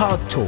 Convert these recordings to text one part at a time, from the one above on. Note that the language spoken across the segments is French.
Hard Talk.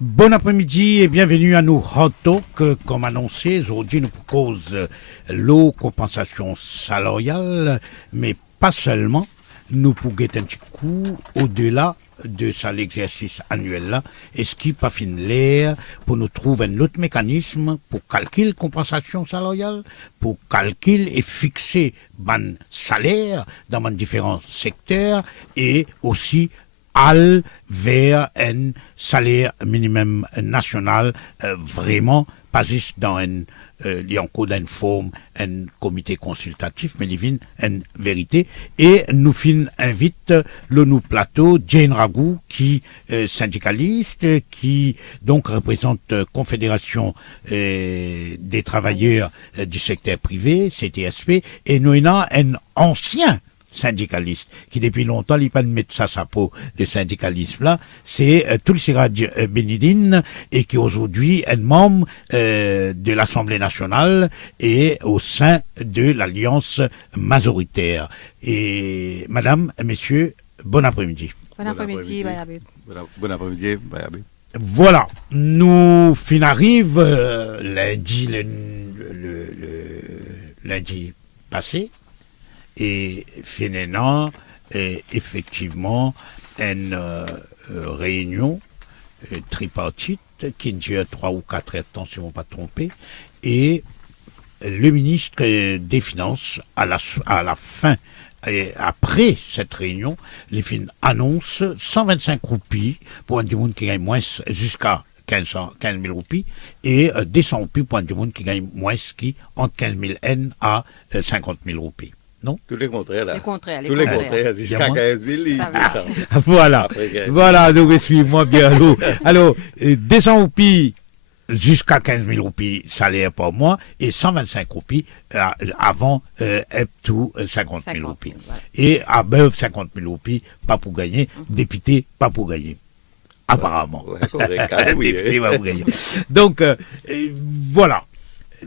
Bon après-midi et bienvenue à nous Hot Talk. Comme annoncé, aujourd'hui nous proposons l'eau compensation salariale, mais pas seulement. Nous pour guetter un petit coup au-delà de ça l'exercice annuel là, est-ce qu'il pas fin l'air pour nous trouver un autre mécanisme pour calculer compensation salariale, pour calculer et fixer ban salaire dans ban différents secteurs et aussi aller vers un salaire minimum national vraiment pas juste dans il y a encore une forme un comité consultatif mais il vient une vérité et nous fin invite le nous plateau Jane Ragou qui syndicaliste qui donc représente Confédération des travailleurs du secteur privé CTSP et nous avons un ancien syndicaliste qui depuis longtemps il pas de mettre ça sa peau de syndicalisme là, c'est Tulsiraj Benidine et qui aujourd'hui est membre de l'Assemblée nationale et au sein de l'Alliance majoritaire. Et madame, messieurs, bon après-midi. Bon après-midi, Bayabé. Bon après-midi, Bayabé. Voilà, nous fin arrive lundi lundi passé. Et finalement, effectivement, une réunion tripartite qui dure 3 ou 4 temps, si on ne pas tromper, et le ministre des Finances, à la fin, et après cette réunion, les fins annonce 125 roupies pour un monde qui gagne moins jusqu'à 15 000 roupies et 200 roupies pour un monde qui gagne moins qui entre 15 000 N à 50 000 roupies. Non? Tous les contraires, là. Les contraires. Tous les contraires, jusqu'à 15 000, il descend. Voilà, voilà, donc suivez-moi bien. Alors, 200 roupies jusqu'à 15 000 roupies salaire par mois et 125 roupies avant up to 50 000 roupies. Voilà. Et above 50 000 roupies, pas pour gagner, député, pas pour gagner. Apparemment. Ouais, correct, oui. Député, pas pour gagner. Donc, voilà.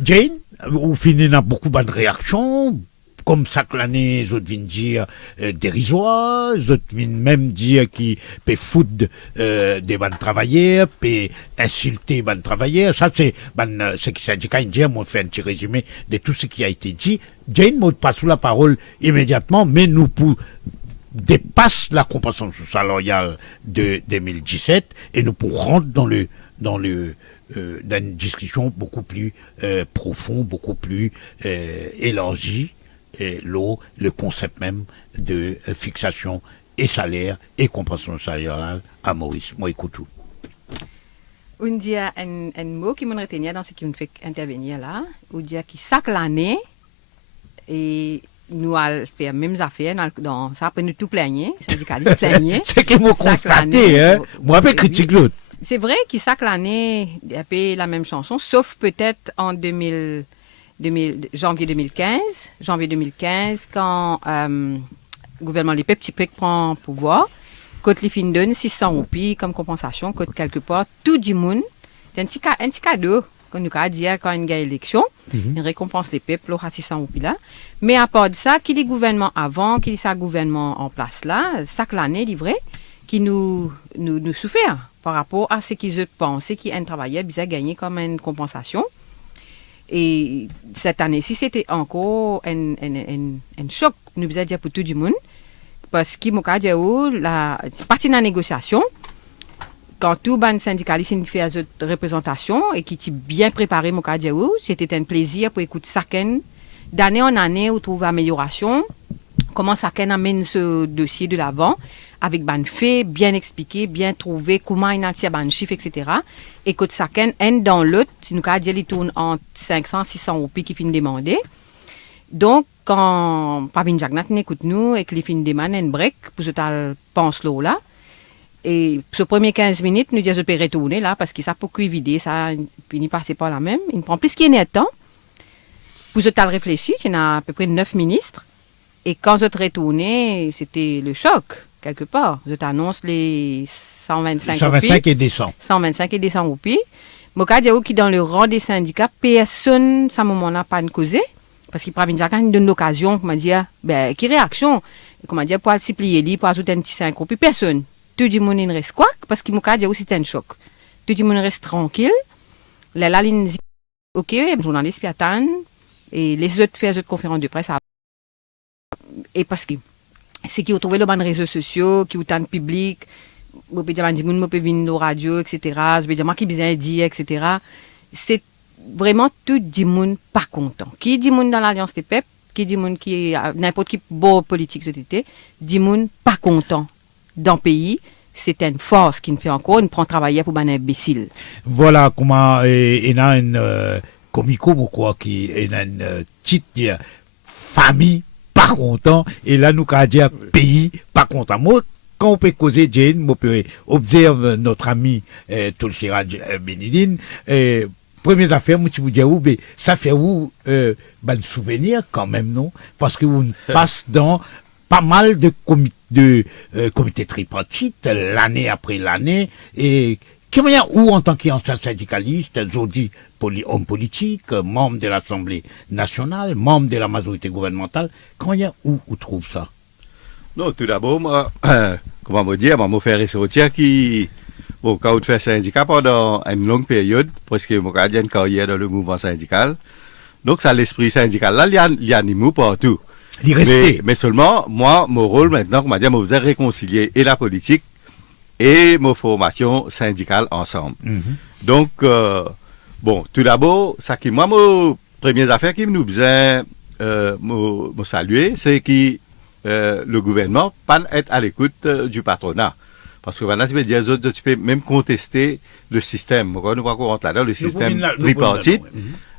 Jane, vous finissez dans beaucoup de réactions. Comme ça que l'année, les autres viennent dire dérisoire, les autres viennent même dire qu'ils peuvent foutre des bonnes travailleurs, peuvent insulter les bonnes travailleurs. Ça, c'est ce qui syndicat indien. Moi, fait un petit résumé de tout ce qui a été dit. Jane me passe la parole immédiatement, mais nous dépasse la compensation salariale de 2017 et nous pour rentrer dans une discussion beaucoup plus profonde, beaucoup plus élargie. Le concept même de fixation et salaire et compensation salariale à Maurice. Moi, écoute tout. On dit un mot qui me retenait dans ce qui me fait intervenir là, on dit que chaque année, et nous allons faire les mêmes affaires, dans ça, après nous tout plaigner, syndicalistes plaigner. C'est qu'ils m'ont constaté, hein. Moi, je critique l'autre. C'est vrai que chaque année, il y a la même chanson, sauf peut-être en janvier 2015, quand le gouvernement Les Petits prend pouvoir, quand les fins donnent 600 roupies comme compensation, quand quelque part, tout le monde, c'est un petit cadeau qu'on nous a dit quand il y a une élection, une récompense les peuples à 600 roupies là. Mais à part de ça, qui est le gouvernement avant, qui est ce gouvernement en place là, chaque année, il est vrai, qui nous souffert par rapport à ce qu'ils pensaient qu'un travailleur bizarre gagné comme une compensation. Et cette année-ci, c'était encore un choc, nous avons dit pour tout le monde, parce que c'est parti de la négociation. Quand tout le syndicaliste fait sa représentation et qui était bien préparé, c'était un plaisir pour écouter chacun. D'année en année, on trouve amélioration, comment chacun amène ce dossier de l'avant, avec ban fait, bien expliqué, bien trouvé, comment il a un chiffre, etc. Et que chacun, un dans l'autre, nous avons dit qu'il tourne entre 500 600 roupies qui finissent demander. Donc, quand Pavin Jagnat écoute nous et qu'il finit demander un break, pour ce tal pense l'eau là, et ce premier 15 minutes, nous disons je peux retourner là, parce que ça peut vider, ça finit passer par la même. Il prend plus qu'il y a de temps. Pour ce tal réfléchi, il y a à peu près 9 ministres. Et quand je retournais, c'était le choc. Quelque part. Je t'annonce les 125 125 et des 100. 125 et des 100 roupies. Moka Diaou qui dans le rang des syndicats, personne, à ce moment-là, pas une causée. Parce qu'il prend déjà quand il donne l'occasion, comment dire, ben, qui réaction, comment dire, pour s'y plier, pour ajouter un petit 5 puis personne. Tout le monde reste quoi? Parce qu'il m'a dit aussi c'est un choc. Tout le monde reste tranquille. Là, il dit, ok, journaliste puis attend, et les autres font des autres conférences de presse. Et parce que c'est qui ont trouvé le ban réseaux sociaux, qui ont tant de public, je peux dire, je peux venir aux radios, etc. Je peux dire, moi qui bien dit, etc. C'est vraiment tout le monde pas content. Qui dit monde dans l'Alliance des peuples, qui dit monde qui n'importe qui bon politique société, dit monde pas content dans le pays. C'est une force qui nous fait encore, nous prend travailler pour un imbécile. Voilà comment il y a une comico quoi qui est une petite famille pas content et là nous avons dire pays pas content. Moi quand on peut causer Jane, on peut observer notre ami Tulsi Benidine. Première affaire, moi, je vous dis, ça fait où ben, souvenir quand même, non? Parce qu'on passe dans pas mal de comités tripartites, l'année après l'année, et comment où en tant qu'ancien syndicaliste, Zodi, homme politique, membre de l'Assemblée nationale, membre de la majorité gouvernementale, comment où trouve ça? Non, tout d'abord, moi, comment me dire, moi, me faire ressortir qui... Bon, quand on fait syndicat pendant une longue période, parce que mon gardien une carrière dans le mouvement syndical, donc ça l'esprit syndical là, il y a des mots partout. Mais seulement, moi, mon rôle maintenant, comment dire, je faisais réconcilier et la politique et ma formation syndicale ensemble. Donc, bon, tout d'abord, ça qui, moi, mes premières affaires qui nous faisaient me saluer, c'est que le gouvernement pas être à l'écoute du patronat. Parce que maintenant, tu peux dire, tu peux même contester le système. Nous ne pouvons pas là, le système tripartite.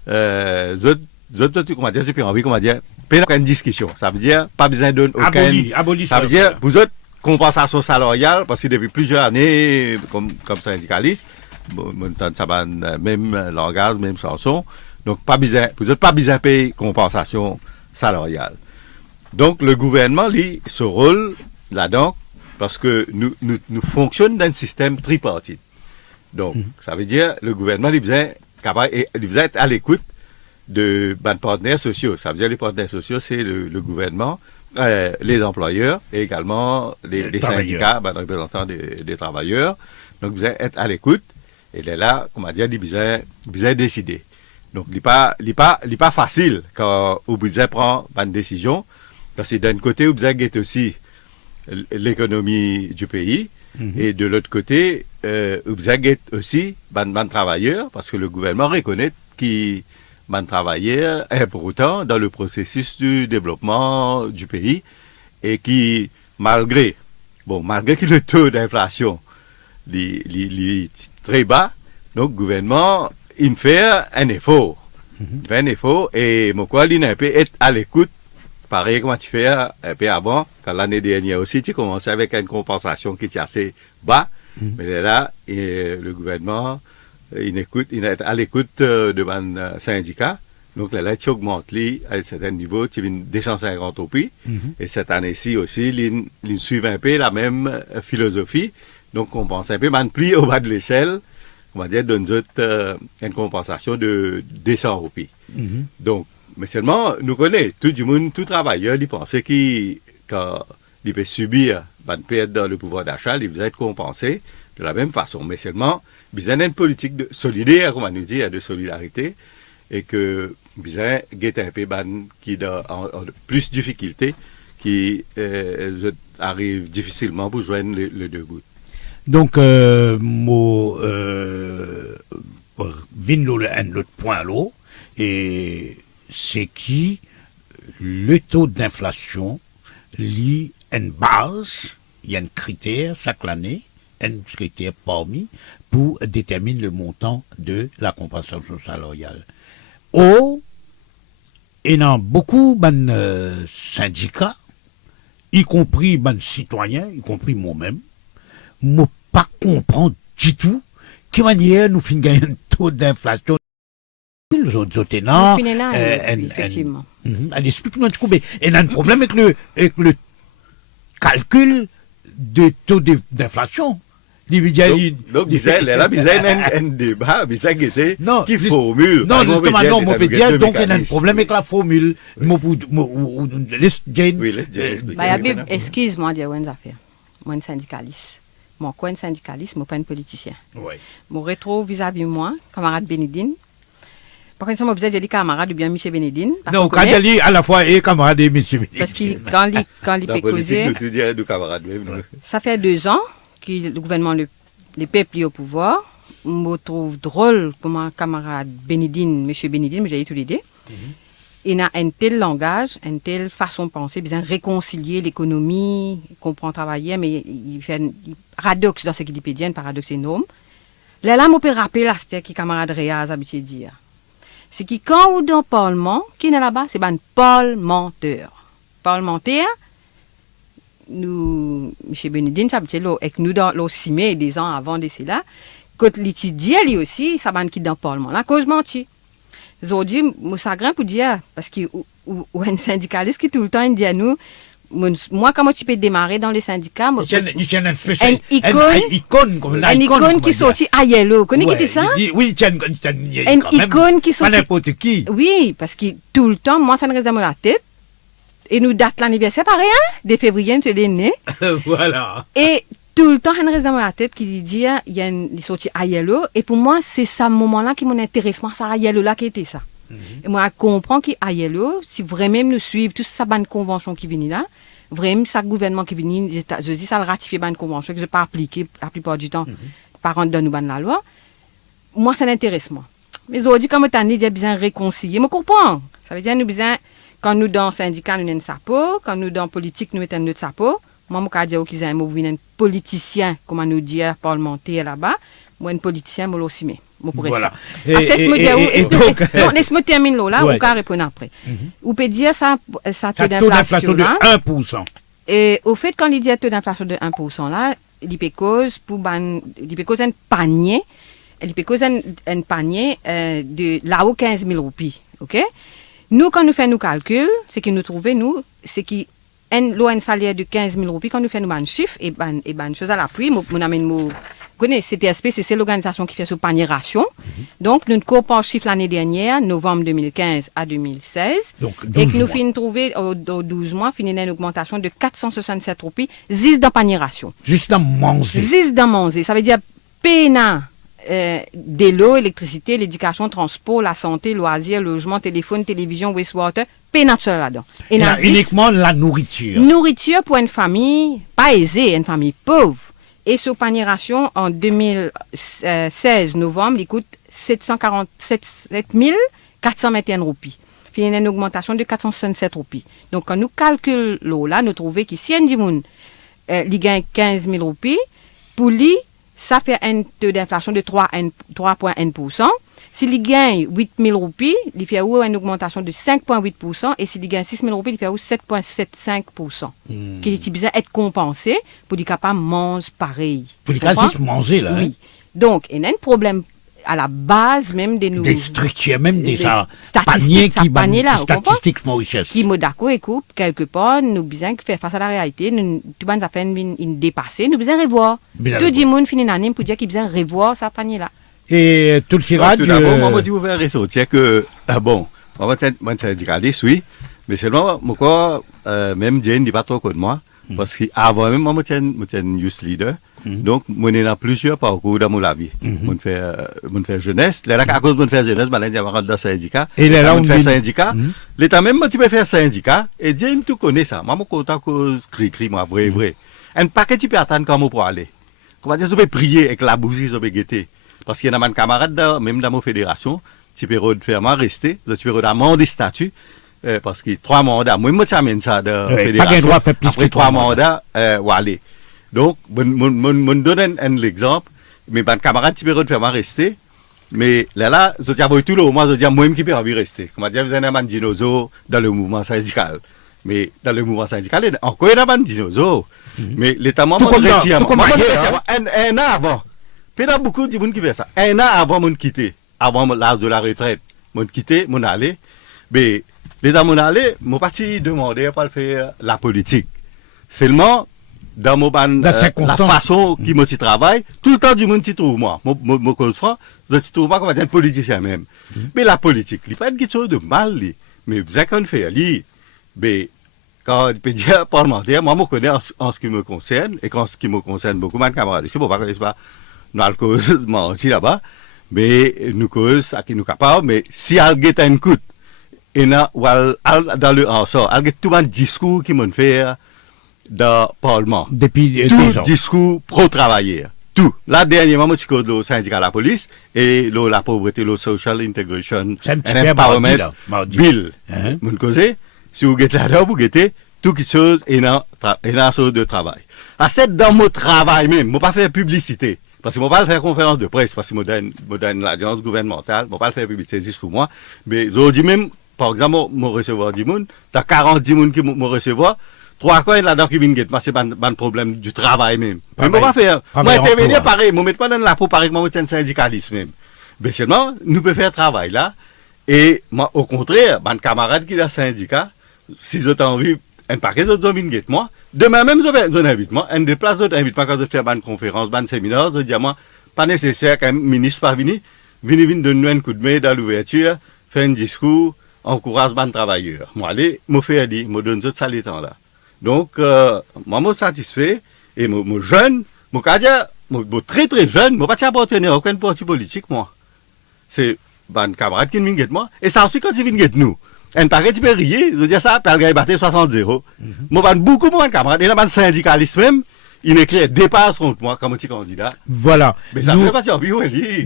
Comment dire, tu peux envie, comment dire, pas une discussion. Ça veut dire, pas besoin de aucun. Ça veut dire, vous autres, compensation salariale, parce que depuis plusieurs années, comme syndicaliste, ça va même langage, même chanson. Donc, pas besoin, vous n'avez pas besoin de payer compensation salariale. Donc, le gouvernement, lui, ce rôle, là-dedans, parce que nous fonctionnons dans un système tripartite. Donc, ça veut dire le gouvernement il besoin être à l'écoute de partenaires sociaux. Ça veut dire les partenaires sociaux, c'est le gouvernement, les employeurs et également les syndicats, les représentants des travailleurs. Donc, vous être à l'écoute et là, comment dire, il besoin décider. Donc, il n'est pas facile quand vous prend une décision, parce que d'un côté, vous besoin aussi l'économie du pays et de l'autre côté vous avez aussi ban travailleurs parce que le gouvernement reconnaît qu'ils ban travailleurs importants dans le processus du développement du pays et qui malgré que le taux d'inflation est très bas, donc le gouvernement il fait un effort. Il fait un effort et mon quoi il peut être à l'écoute. Pareil, comment tu fais un peu avant, quand l'année dernière aussi, tu commençais avec une compensation qui était assez bas. Mais là, le gouvernement, il est à l'écoute de un syndicat. Donc là, tu augmentes à un certain niveau, tu viens 250 au prix. Et cette année-ci aussi, ils suivent un peu la même philosophie. Donc, on pense un peu, man, pli au bas de l'échelle, on va dire, donne une compensation de 200 roupies. Donc, mais seulement, nous connaissons, tout le monde, tout travailleur, il pensait qu'il peut subir une perte dans le pouvoir d'achat, il va être compensé de la même façon. Mais seulement, il y a une politique solidaire, comme on nous dit, de solidarité, et que il y a un peu qui ont plus de difficultés, qui arrivent difficilement pour joindre les deux bouts. Donc, un autre point là, et c'est qui le taux d'inflation lie une base, il y a un critère chaque année, un critère parmi pour déterminer le montant de la compensation salariale. Et dans beaucoup de syndicats, y compris des citoyens, y compris moi-même, ne pas comprendre du tout quelle manière nous finissons gagner un taux d'inflation. Les autres tenants, effectivement. Elle explique nous coup, et a un problème avec le calcul de taux d'inflation. Donc, là, il y a un débat, il y a qui formule. Non, justement, non, on peut dire, donc, il y a un problème avec la formule. Laisse Jane. Oui, laisse Jane. Excuse-moi, dire une affaire. Moi, un syndicaliste. Moi, quoi, un syndicaliste, moi, pas un politicien. Oui. Je retrouve vis-à-vis moi, camarade Bénédine. Par contre, je me dis camarade ou bien M. Bénédine. Non, quand elle est à la fois et camarade et M. Bénédine. Parce que quand il peut causer. Ça fait 2 ans que le gouvernement, les peuples au pouvoir. Je me trouve drôle pour mon camarade Bénédine, M. Bénédine, mais j'ai tous les deux. Il a un tel langage, une telle façon de penser, besoin de réconcilier l'économie, comprendre travailler, mais il fait un paradoxe dans ce qu'il dit, un paradoxe énorme. Là, on peut rappeler la c'était que camarade Réaz a habitué de dire. C'est que quand on est dans le Parlement, qui est là-bas, c'est un parlementaire. Parlementaire, nous, M. Bénédine, ça habitué avec nous dans le CIME des ans avant de cela, quand il dit, lui aussi, ça va qui dans le Parlement. Là, quand je mentis. Aujourd'hui, je suis pour dire, parce qu'il y a un syndicaliste qui tout le temps dit à nous, moi, comment tu peux démarrer dans les syndicats, il y a une icône qui sortit à Yellow. Vous connaissez ça? Oui, une icône qui sortit. N'importe qui. Oui, parce que tout le temps, moi, ça ne reste dans la tête. Et nous date l'anniversaire, pareil, de février, tu es né. Voilà. Et tout le temps, ça ne reste dans la tête qui dit, il y a une sortie à Yellow. Et pour moi, c'est ce moment-là qui m'intéresse, moi, ça à Yellow-là qui était ça. Et moi, je comprends qu'à Yellow, si vraiment nous suivons toute cette bonne convention qui vient là, vraiment, ça gouvernement qui vient, je dis, ça le ratifie une convention que je n'ai pas appliquée la plupart du temps, par rendre dans nous la loi. Moi, ça m'intéresse, moi. Mais aujourd'hui, comme tu as dit, il y a besoin de réconcilier. Je comprends. Ça veut dire que nous besoin, quand nous dans le syndicat, nous avons un sapot, quand nous dans la politique, nous mettons notre sapot. Moi, je dis qu'ils ont un politicien, comme on nous dit, parlementaire là-bas. Moi, un politicien, je aussi mets. Voilà. Laisse-moi terminer là, on va répondre après. On peut dire ça taux d'inflation de 1%. Et au fait, quand il dit taux d'inflation de 1%, là, il peut cause un panier, il peut cause un panier de là-haut 15 000 roupies. OK? Nous, quand nous faisons nos calculs, ce que nous trouvons, c'est qu'il un salaire de 15 000 roupies, quand nous faisons un chiffre, et une chose à l'appui, nous amène CTSP, c'est l'organisation qui fait ce panier ration. Donc, nous comparons chiffre l'année dernière, novembre 2015 à 2016. Donc, et que nous finissons trouver, au 12 mois, finissons une augmentation de 467 roupies, 10 dans panier ration. Juste dans manger. 10 dans manger. Ça veut dire, PNA, de l'eau, électricité, l'éducation, transport, la santé, loisirs, logement, téléphone, télévision, wastewater, PNA tout ça là-dedans. Et uniquement la nourriture. Nourriture pour une famille pas aisée, une famille pauvre. Et ce panier ration, en 2016, novembre, il coûte 7 421 roupies. Puis il y a une augmentation de 467 roupies. Donc, quand nous calculons là, nous trouvons que si un dimoun il gagne 15 000 roupies, pour lui, ça fait un taux d'inflation de 3,1%. S'il gagne 8 000 roupies, il fait une augmentation de 5,8%. Et s'il gagne 6 000 roupies, il fait 7,75%. Qui est besoin d'être compensé pour être capable de manger pareil. Pour les cas, manger là. Oui. Donc, il y a un problème à la base même de nous. Des structures, même des statistiques mauritiennes. Qui, d'accord, écoute, quelque part, nous besoin faire face à la réalité. Nous, tout le monde a fait une dépassée. Nous besoin revoir. Tout le monde finit l'année pour dire qu'il besoin revoir sa panier là. Et tout le sirage. Tout d'abord, moi, je dis ouvert réseau. C'est que, bon, moi, je suis syndicaliste, oui. Mais seulement, moi, même Jane n'est pas trop contre moi. Parce qu'avant même, moi, je suis youth leader. Donc, je suis dans plusieurs parcours dans ma vie. Je fais jeunesse. Là, à cause de faire jeunesse, je suis dans le syndicat. Et là, on fait syndicat. L'État même, tu peux faire syndicat. Et Jane, tu connais ça. Moi, je suis content que je moi, vrai. Un paquet, tu peux attendre quand je peux aller. Comment dire, je peux prier avec la bougie, je peux guetter. Parce qu'il y a un camarade, même dans ma fédération, tu peux faire rester, tu peux amender statut, parce qu'il y a 3 mandats. Moi, je t'amène ça de fédération. Après 3 mandats, aller. Donc, je donne un exemple, mais un camarade, tu peux faire rester, mais là, je dis, tout le moment, je dis, moi, qui peux envie rester. Comment dire, vous avez un dinosaure dans le mouvement syndical. Mais dans le mouvement syndical, il y a encore un dinosaure. Mais l'État membre, un an avant. Il y a beaucoup de gens qui font ça. Un an avant de quitter, avant l'âge de la retraite, je quitter, je aller. Mais l'État mon aller, mon parti demandait pas de faire la politique. Seulement, dans la façon qui me travaille, tout le temps du monde s'y trouve moi. Mon cause franc, je s'y trouve pas comme un politicien même. Mais la politique, il n'y a pas quelque chose de mal. Mais vous avez qu'on fait, mais quand il peut dire parlementaire, moi, je connais en ce qui me concerne, et en ce qui me concerne beaucoup, mes camarades, c'est pour pas que pas, nous avons cause, aussi là-bas, mais nous cause, à qui nous capables, mais si elle get un coup, et dans le sort, elle get tout un discours qui m'ont fait dans le Parlement. Depuis tout discours pro-travailleur. Tout. Là, dernièrement, je suis le syndicat de la police et la pauvreté, le Social Integration and Empowerment Bill. Mon cause, si vous êtes là-dedans, vous êtes tout quelque chose et dans chose de travail. À cette dans mon travail même, je ne pas faire publicité. Parce que je ne vais pas faire conférence de presse, parce que je donne l'alliance gouvernementale, je ne vais pas faire publicité juste pour moi. Mais aujourd'hui même, par exemple, je recevoir 10 personnes, tu as 40 personnes qui me recevoir, 3 coins là-dedans qui viennent guetter, c'est pas un problème du travail même. Mais je ne vais pas faire. Moi, intervenir pareil, je ne vais pas dans la peau pareil que moi, je suis un syndicaliste même. Mais seulement, nous pouvons faire travail là. Et moi, au contraire, mes camarades qui sont dans le syndicat, si vous avez envie, un paquet d'autres viennent guetter moi. Demain même, je invite moi. Un des places d'autres invite moi quand je fais une conférence, un séminaire, je dis à moi, pas nécessaire qu'un ministre pas venir donner un coup de main dans l'ouverture, faire un discours, encourage les travailleurs. Moi, allez, me faire dire, me donne ça les temps là. Donc, moi, je suis satisfait, et je jeune, je très très jeune, je ne vais pas appartenir à aucun parti politique, moi. C'est un camarade qui vient moi, et ça aussi quand il vient nous. Un paquet de périers, je dis ça, puis il battu 60-0. Moi, beaucoup de camarades, et là, un syndicaliste même, il écrit dépasse contre moi comme petit candidat. Voilà. Mais ça ne fait pas dire,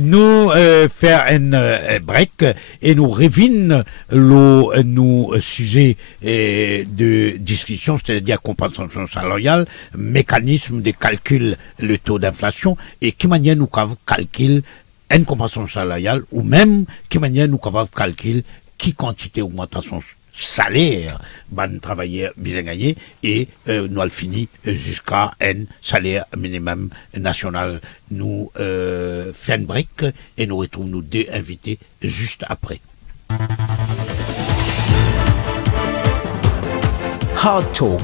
nous faire un break et nous revenons nos sujets de discussion, c'est-à-dire compensation salariale, mécanisme de calcul le taux d'inflation et qui manière nous calcule une compensation salariale ou même qui manière nous calcule qui quantité augmentation salaire ban travailleur bien gagné et nous allons finir jusqu'à un salaire minimum national. Nous faisons un break et nous retrouvons nos deux invités juste après. Hard Talk.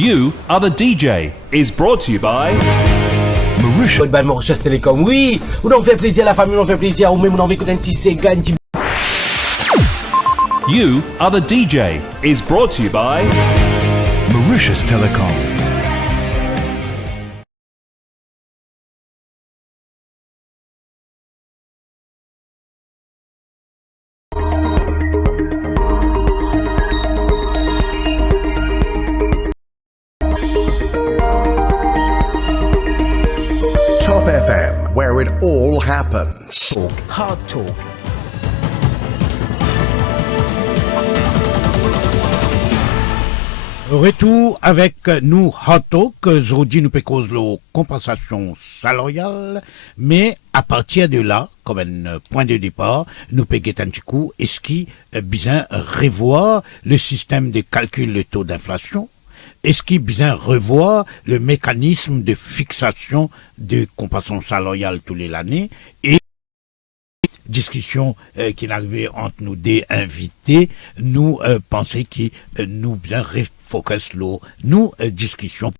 You Are the DJ is brought to you by Mauritius. Mauritius Telecom, oui. On en fait plaisir à la famille, on en fait plaisir. Ou même on en écoute un petit ségan. You Are the DJ is brought to you by Mauritius Telecom. Where it all happens. Hard Talk. Retour avec nous Hard Talk. Aujourd'hui, nous cause la compensation salariale, mais à partir de là, comme un point de départ, nous payons un petit coup. Est-ce qu'il bien revoir le système de calcul du taux d'inflation? Est-ce qu'il bien revoir le mécanisme de fixation de compensation salariale tous les années et discussion qui n'arrivait entre nous deux invités, nous pensons que nous bien refocus nous discussion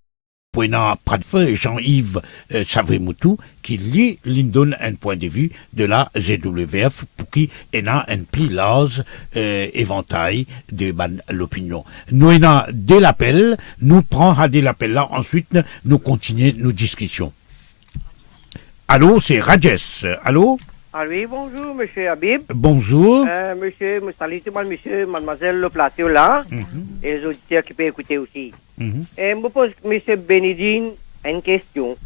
prenant pas de feu Jean-Yves Savrimoutou qui lit l'indonne un point de vue de la ZWF pour qui en a un plus large éventail de l'opinion. Nous en a dès l'appel, nous prenons à dès l'appel là, ensuite nous continuons nos discussions. Allô, c'est Rajes. Allô? Ah oui, bonjour, monsieur Habib. Bonjour. Monsieur, monsieur, mademoiselle Le Plateau là, et les auditeurs qui peuvent écouter aussi. Et je me pose, monsieur Bénédine, une question.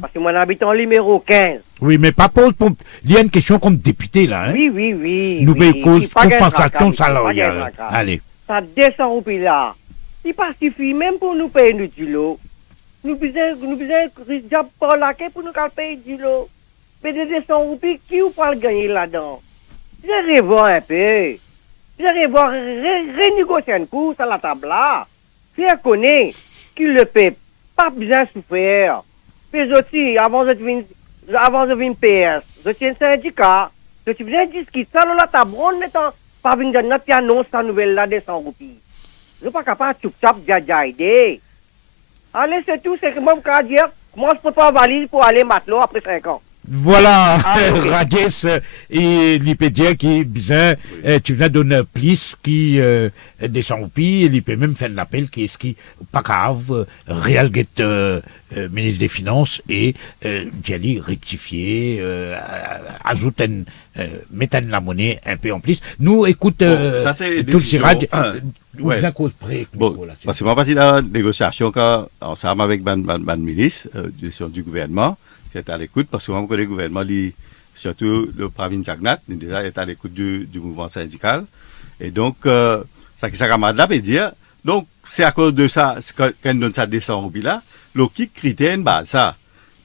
Parce que moi, j'habite en numéro 15. Oui, mais pas pose pour... Il y a une question comme député là. Hein? Oui. Nous payons cause Pas compensation gain salariale. Allez. Ça descend au pays là. Il pas suffit même pour nous payer du lot. Nous besoin déjà pas la pour nous payer du lot. Mais de 200 roupies, qui ou pas le gagner là-dedans? J'arrive voir un peu. J'arrive voir, renégocier un coup sur la table là. Faire connaître qu'il le paie, pas bien souffrir. Puis aussi, avant de venir PS, je tiens un syndicat, je suis bien discuter ça la table, on n'est pas venir de notre annonce sa nouvelle là de 100 roupies. Je ne suis pas capable de tchoup-tchap, aider. Allez, c'est tout, c'est que moi, je peux dire, moi, je peux pas valide pour aller matelot après 5 ans. Voilà, Rajes et l'IPDIA qui bizarre, tu viens donner plus qui descend au pays, il peut même faire un appel qui est ce qui, pas grave, Real Get ministre des Finances et d'y rectifier, ajouter, mettre la monnaie un peu en plus. Nous, écoute, ça c'est tout le Sirad, ouais. Cause près. Bon, parce que moi, parti dans la négociation quand, ensemble avec ban ministre du gouvernement, c'est à l'écoute, parce que moi, je connais le gouvernement, surtout le Pravin Jagnat, il déjà est à l'écoute du mouvement syndical. Et donc, ça qui camarade là peut dire, donc, c'est à cause de ça, quand on donne ça descend au là, le qui critère base ça.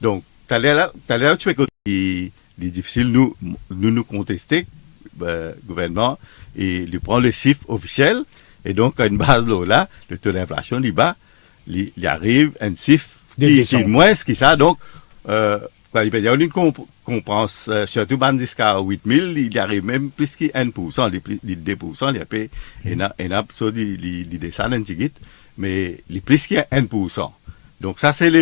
Donc, tu as tu peux il est difficile, nous contester, le gouvernement, et lui prend le chiffre officiel, et donc, à une base là, le taux d'inflation, il arrive un chiffre qui est moins ce qui ça, donc, quand il peut dire qu'on pense, surtout jusqu'à 8 000, il arrive même plus que 1%, les 2%, il paye, et il descend un petit peu, mais il plus que 1%. Donc ça, c'est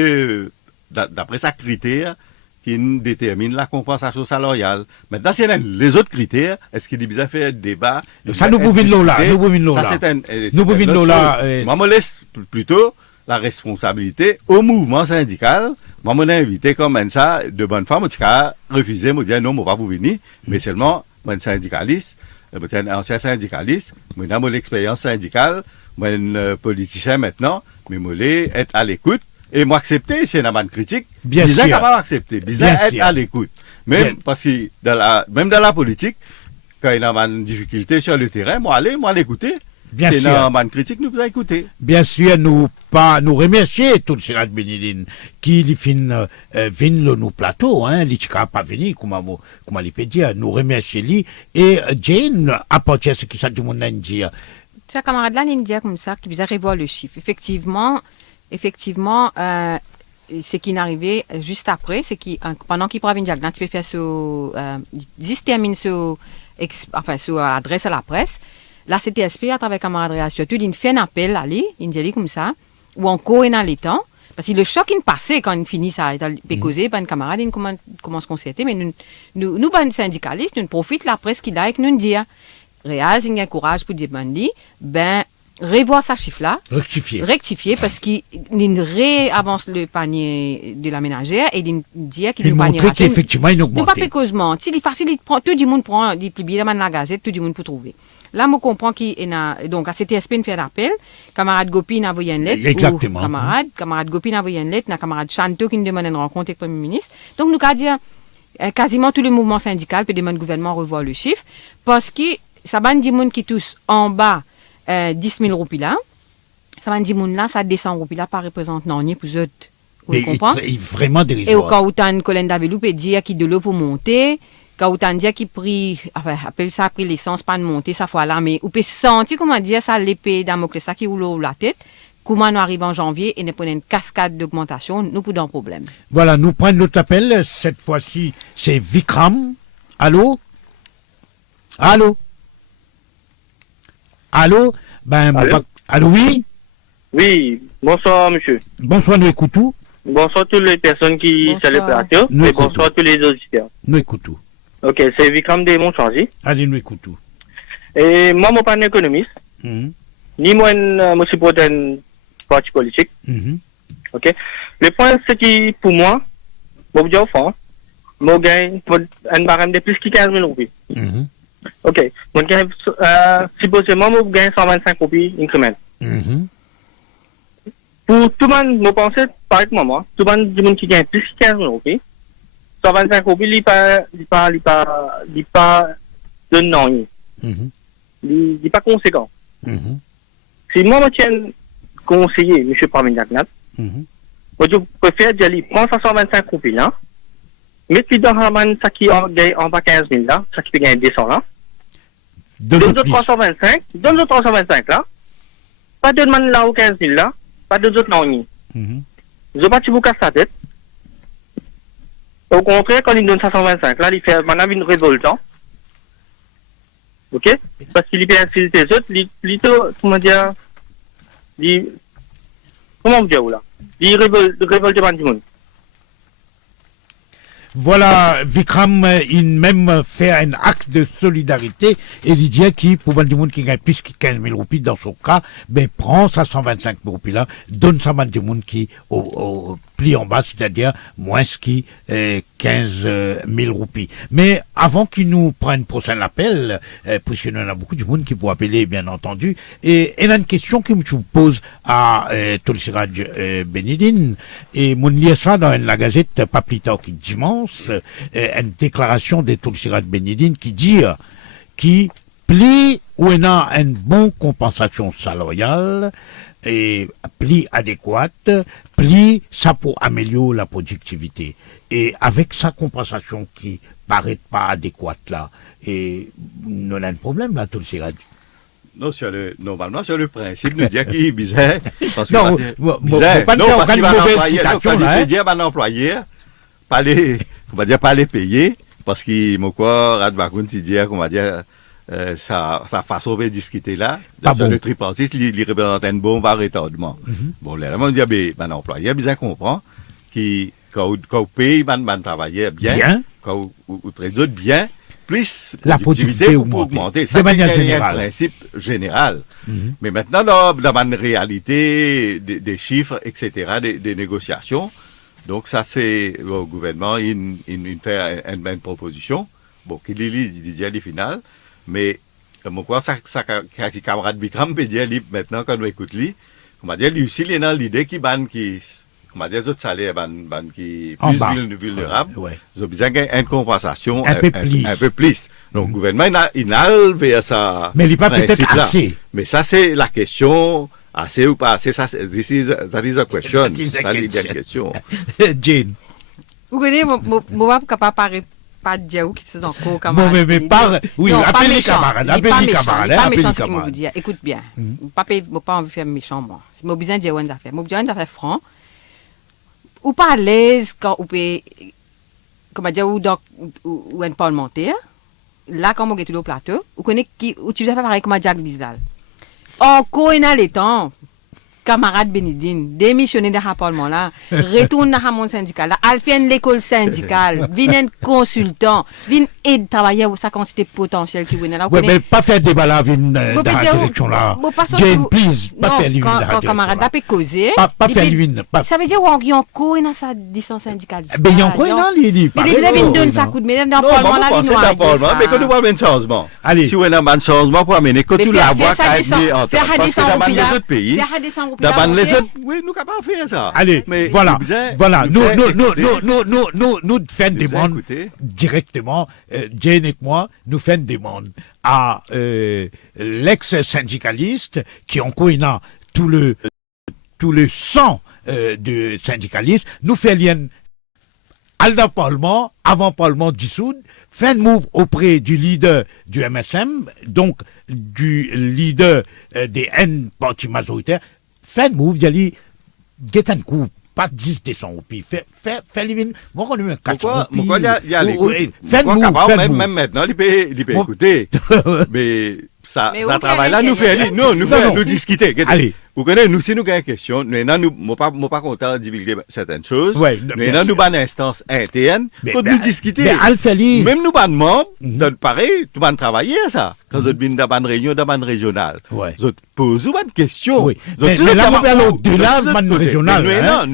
d'après ça critère qui détermine la compensation salariale. Maintenant, s'il y a les autres critères, est-ce qu'il est bien fait un débat? Ça, nous pouvons là. Ça, c'est un moi, je laisse plutôt la responsabilité au mouvement syndical. Moi, je invité comme ça, de bonne femme, qui a refusé, me dire non, je ne vais pas vous venir, mais seulement, moi, un syndicaliste, un ancien syndicaliste, moi, j'ai l'expérience syndicale, moi, un politicien maintenant, mais moi, être à l'écoute, et moi, accepter, c'est une critique, bien sûr, capable d'accepter, bien être à l'écoute. Même, parce que, même dans la politique, quand il y a une difficulté sur le terrain, moi, l'écouter. Bien c'est sûr. une critique, nous pouvons écouter. Bien sûr, nous remercier tout le Siraj Benidine qui vient nos plateaux, hein, les chika pas venir, comment il peut dire, nous remercier lui et Jane apporter ce qui ça du monde dire. Ça camarade là, il dit comme ça, qui vous revoir le chiffre. Effectivement, ce qui est arrivé juste après, c'est que pendant qu'il prend une diagnostic, il peut faire ce, termine sur adresse à la presse. La CTSP, à travers camaraderie, surtout, il fait un appel à lui, il dit comme ça, ou encore dans les temps, parce que le choc il passé quand il finit ça, il peut causer, pas un camarade, il commence à concerter, mais nous, pas syndicalistes, nous profitons de la presse qu'il a et nous dire, Réal, il y a courage pour dire, revoir sa chiffre-là, rectifier parce qu'il réavance le panier de la ménagère et il dit qu'il nous panier qu'effectivement il augmente. Nous pas pécausement. Si c'est facile, tout le monde prend, il publie dans la gazette, tout le monde peut trouver. Là, je comprends qu'il y a, donc, à CTSP, il fait l'appel. Camarade Gopi n'a envoyé une lettre. Exactement. Camarade Gopi n'a envoyé une lettre. Camarade Chanto qui nous demande une rencontre avec le Premier ministre. Donc, nous avons dit, quasiment tout le mouvement syndical peut demander au gouvernement de revoir le chiffre. Parce que ça va dire gens qui tous en bas 10 000 roupies là. Ça va dire là, ça 200 roupies là, pas représente non, ni pour eux. Vous comprenez? Vraiment dérisoire. Et au cas où tu as une colonne d'avelou, peut dire qu'il de l'eau pour monter. Quand on dit qu'il appelle ça pris l'essence, pas de monter, ça fois là, mais on peut sentir, comment dire, ça, l'épée Damoclès, ça qui roule la tête. Comment nous arrivons en janvier et nous prenons une cascade d'augmentation, nous pouvons un problème. Voilà, nous prenons notre appel. Cette fois-ci, c'est Vikram. Allô? Allô? Allô? Allô? Allô, oui? Oui, bonsoir monsieur. Bonsoir, nous écoutons. Bonsoir toutes les personnes qui sont le plateau. Nous Et écoutons. bonsoir tous les auditeurs. Nous écoutons. Ok, c'est Vikram de Montchargy. Allez, nous écoutons. Et moi, je ne suis pas un économiste. Mhm. Ni moi, je suis pas un parti politique. Mhm. Ok. Le point, c'est que pour moi, je dis au fond, je gagne un barème de plus que 15 000 roupies. Mhm. Ok. Je gagne, supposément, je gagne 125 roupies increment. Mhm. Pour tout le monde, je pense, par exemple, moi, tout le monde qui gagne plus que 15 000 roupies, 125 roupies, il n'est pas de non. Mhm. Il n'est pas conséquent. Mhm. Si moi, je tiens conseiller, M. Parmeniak Nat, Mhm. je préfère dire, il prend 125 roupies là, mettez dans la main ça qui gagne en bas 15 000 là, ça qui peut gagner 200 là. Donne-le 325, donne-le 325 là. Pas de demande là au 15 000 là, pas de autres non. Mhm. Je ne vais pas vous casser la tête. Au contraire, quand il donne 525 là, il fait maintenant une révoltant. Ok? Parce qu'il peut insulter les autres, comment dire, comment dire là? Il révolte du monde. Voilà, Vikram, il même fait un acte de solidarité et il dit qu'il, pour le monde qui gagne plus que 15 000 roupies dans son cas, ben, prend sa 125 000 roupies là, donne ça à des monde qui au pli en bas, c'est-à-dire moins que 15 000 roupies. Mais avant qu'il nous prenne prochain appel, puisque nous avons beaucoup de monde qui peut appeler, bien entendu, et il y a une question que je vous pose à Tolsiraj Benidine, et mon lit ça dans la gazette pas plus tard que dimanche, une déclaration de Tolsiraj Benidine qui dit qui plie ou a une bonne compensation salariale et pli adéquate, pli ça pour améliorer la productivité. Et avec sa compensation qui paraît pas adéquate là, et nous avons un problème là, tout le Siraj. Non, normalement, sur le principe, nous dire qu'il est bizarre. Parce que non, bizarre. Pas Non, parce qu'il va employer, il dire à l'employé, pas les payer, parce qu'il m'a quoi, Radbakoun, il dit, qu'on va dire, sa façon de discuter là, dans le tripartite, il représente un bon retardement. Bon, là, on dit, ben, employé, bien comprend, quand on paye, man travailler bien, quand on traite bien, plus la productivité augmenter. Ça, c'est un principe général. Mais maintenant, dans la réalité des chiffres, etc., des négociations, donc ça, c'est le gouvernement, il fait une proposition, bon, qu'il dit à final, mais moi, quoi, ça, camarade Bikram peut dire, maintenant, quand on écoute lui, on va dire, lui aussi, il est dans l'idée qui on va dire, les autres salaires qui sont plus vulnérables, ils ont besoin d'une compensation un peu plus. Donc, le gouvernement, il a vers ça. Mais il n'est pas peut-être assez. Mais ça, c'est la question, assez ou pas assez, that is a question. Ça, c'est une question. Jane. Vous connaissez, moi, je ne peux pas dire où qui sont encore camarades. Bon, mais oui, appelez les camarades. Appelez les camarades. Il n'est pas méchant ce qu'il me dit. Écoute bien. Je n'ai pas envie de faire méchant, moi. Je suis besoin de dire une affaire. Je suis besoin de faire franc. Ou pas à l'aise quand on peut, comment dire, ou un parlementaire, là, quand on est au plateau, ou connaît qui, ou tu veux faire pareil comme Jack Bizdal. Encore il y a le temps, camarade Benidine, démissionner de ce parlement-là, retourne dans mon syndical, là, al faire l'école syndicale, vient un consultant, vient aider travailler sa quantité potentielle qui vient là. Oui, mais pas faire débat là, dans la direction là. Jane, please, pas faire lui. Quand camarade n'a pas causé, pas faire lui. Ça veut dire qu'il y a encore dans sa distance syndicale. Mais il y a encore un, il mais il avez donné sa coup de main dans le parlement là, il nous mais quand nous avons un changement, si on a un changement pour amener, quand tu la vois, parce que dans les autres pays, dans les autres, oui, nous capables de faire ça. Allez, voilà, nous faisons une demande directement, Jane et moi, nous faisons une demande à l'ex-syndicaliste qui en coïna tout le sang de syndicalistes, nous faisons Alda Parlement, avant Parlement dissout, fait un move auprès du leader du MSM, donc du leader des N partis majoritaires, fait un move, il get un coup, pas 10 décembre, puis fait lui, moi on lui met 4 pourquoi il y a l'écoute, même maintenant, il peut écouter, mais ça travaille là, nous discuter, allez, Vous connaissez, nous, si nous avons une question, nous ne sommes pas contents de divulguer certaines choses. Ouais, nous avons une instance interne pour nous discuter. Mais Alfeli. Même nous, pas de membres, pareil, tout le monde travaille à ça. Quand vous êtes dans une réunion, dans une régionale. Vous posez une question. Oui. Mais là, on parle au-delà de une régionale.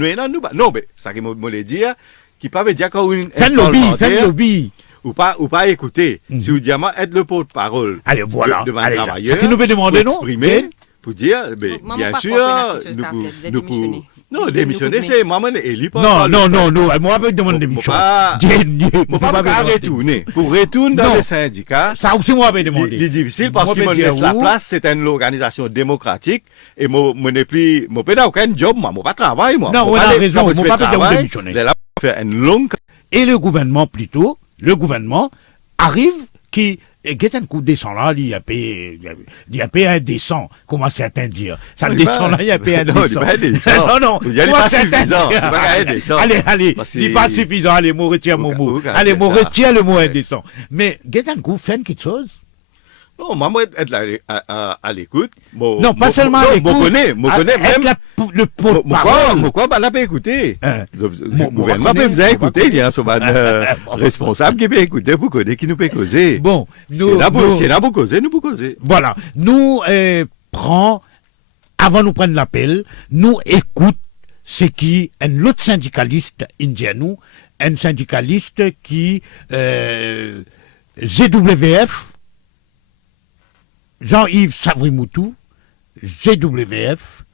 Non, mais ça que je voulais dire, qui peut dire qu'on a une. Fais le lobby. Ou pas écouter. Si vous dites, être le porte-parole. Allez, voilà. De travailleur. Ça qui nous peut demander, non? Exprimer. Pour dire, bien sûr, nous pouvons. Non, démissionner, c'est maman élu. Non, moi, je demande démission. Je pas retourner. Pour retourner dans le syndicat, ça aussi, moi, je demande. C'est difficile parce que laisse la place, c'est une organisation démocratique et moi, je n'ai plus, je n'ai aucun job, moi, je n'ai pas de travail, moi. Non, on a raison, je n'ai pas de démissionner. Là, faire une longue. Et le gouvernement, plutôt, arrive qui. Et Gaëtan Coup descend là, il y a un peu indécent, comment certains disent. Ça descend là, il y a un peu indécent. Non, il n'est pas suffisant. Allez, il n'est pas suffisant. Allez, moi retire mon mot. Allez, moi retire le mot indécent. Mais Gaëtan Coup fait quelque chose. Non, moi, être là à l'écoute. Non, pas seulement à l'écoute. Je connais même. Le porte-parole. Pourquoi pas pas écouter? Le gouvernement peut nous écouter. Il y a un responsable qui peut écouter pour connaître qui nous peut causer. Bon, c'est là pour causer, nous pour causer. Voilà. Nous avant nous prendre l'appel, nous écoute ce qui un autre syndicaliste indien, un syndicaliste qui ZWF. Jean-Yves Savrimoutou, ZWF,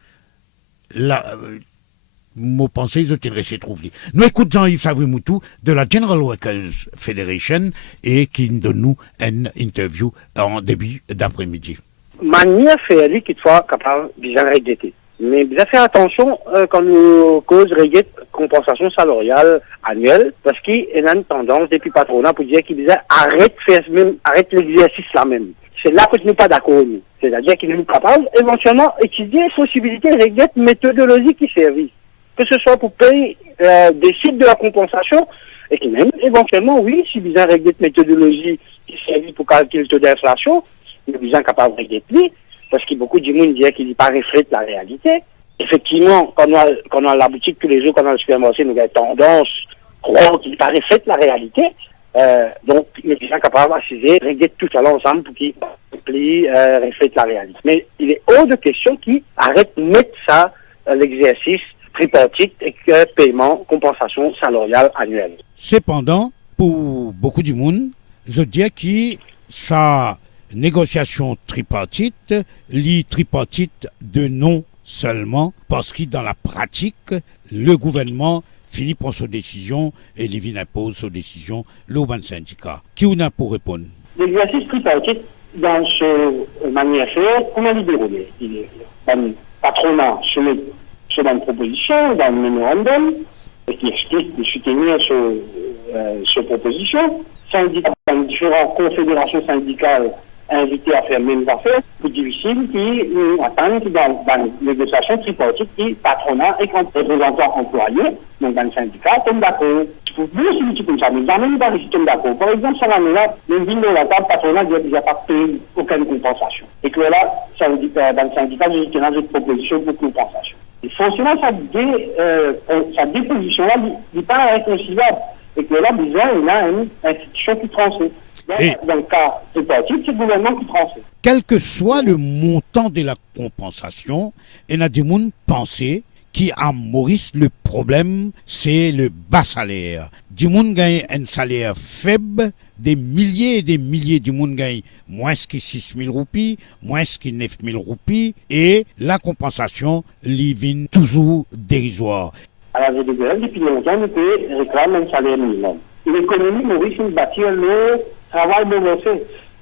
mon pensée, ils ont été trouvé. Nous écoutons Jean-Yves Savrimoutou de la General Workers Federation et qui donne nous une interview en début d'après-midi. Manière faire qu'il soit capable de bien regretter. Mais bien faire attention quand nous cause regret compensation salariale annuelle parce qu'il y a une tendance depuis patronat pour dire qu'il disait arrête l'exercice là même. C'est là que nous ne sommes pas d'accord. C'est-à-dire qu'il est capable éventuellement d'étudier les possibilités de méthodologie qui servissent. Que ce soit pour payer des sites de la compensation et qui même éventuellement, oui, si besoin de méthodologie qui servit pour calculer le taux d'inflation, il est besoin capable de régler parce que beaucoup de monde disent qu'il n'est pas reflète la réalité. Effectivement, quand on a la boutique tous les jours, quand on a le supermarché, nous avons tendance à croire qu'il n'est pas reflète la réalité. Donc, il est bien capable d'assiser, régler tout ça ensemble pour qu'il reflète la réalité. Mais il est hors de question qu'il arrête de mettre ça, l'exercice tripartite et que paiement, compensation salariale annuelle. Cependant, pour beaucoup du monde, je dis que sa négociation tripartite, tripartite de non seulement, parce que dans la pratique, le gouvernement finit par sa décision et il impose sa décision l'urban syndicat. Qui on a pour répondre? L'exercice tripartite, dans ce manière de faire, comment il déroule? Il est le patronat soumet une proposition dans le mémorandum qui explique de soutenir cette proposition. Syndicats, dans différentes confédérations syndicales invitées à faire même affaires, plus difficile qui attendent dans la négociation tripartite qui patronat et représentants employés, donc dans le syndicat, comme d'accord. Pour nous, c'est comme ça, mais jamais nous pas réussi comme d'accord. Par exemple, ça là, même ville de la table, patronat n'a déjà pas payé aucune compensation. Et que là, dans le syndicat, j'ai une proposition pour compensation. Et forcément, sa déposition-là n'est pas inconciliable. Et que là, déjà, il y a une institution qui transmet. Dans le cas tripartite, c'est le gouvernement qui transmet. Quel que soit le montant de la compensation, il y a des gens pensent qu'à Maurice, le problème, c'est le bas salaire. Des gens gagnent un salaire faible, des milliers et des milliers de gens gagnent moins que 6 000 roupies, moins que 9 000 roupies, et la compensation, vient toujours dérisoire. À la VDGL, depuis longtemps, nous réclamons un salaire minimum. L'économie, Maurice, nous bâtit le travail bon marché.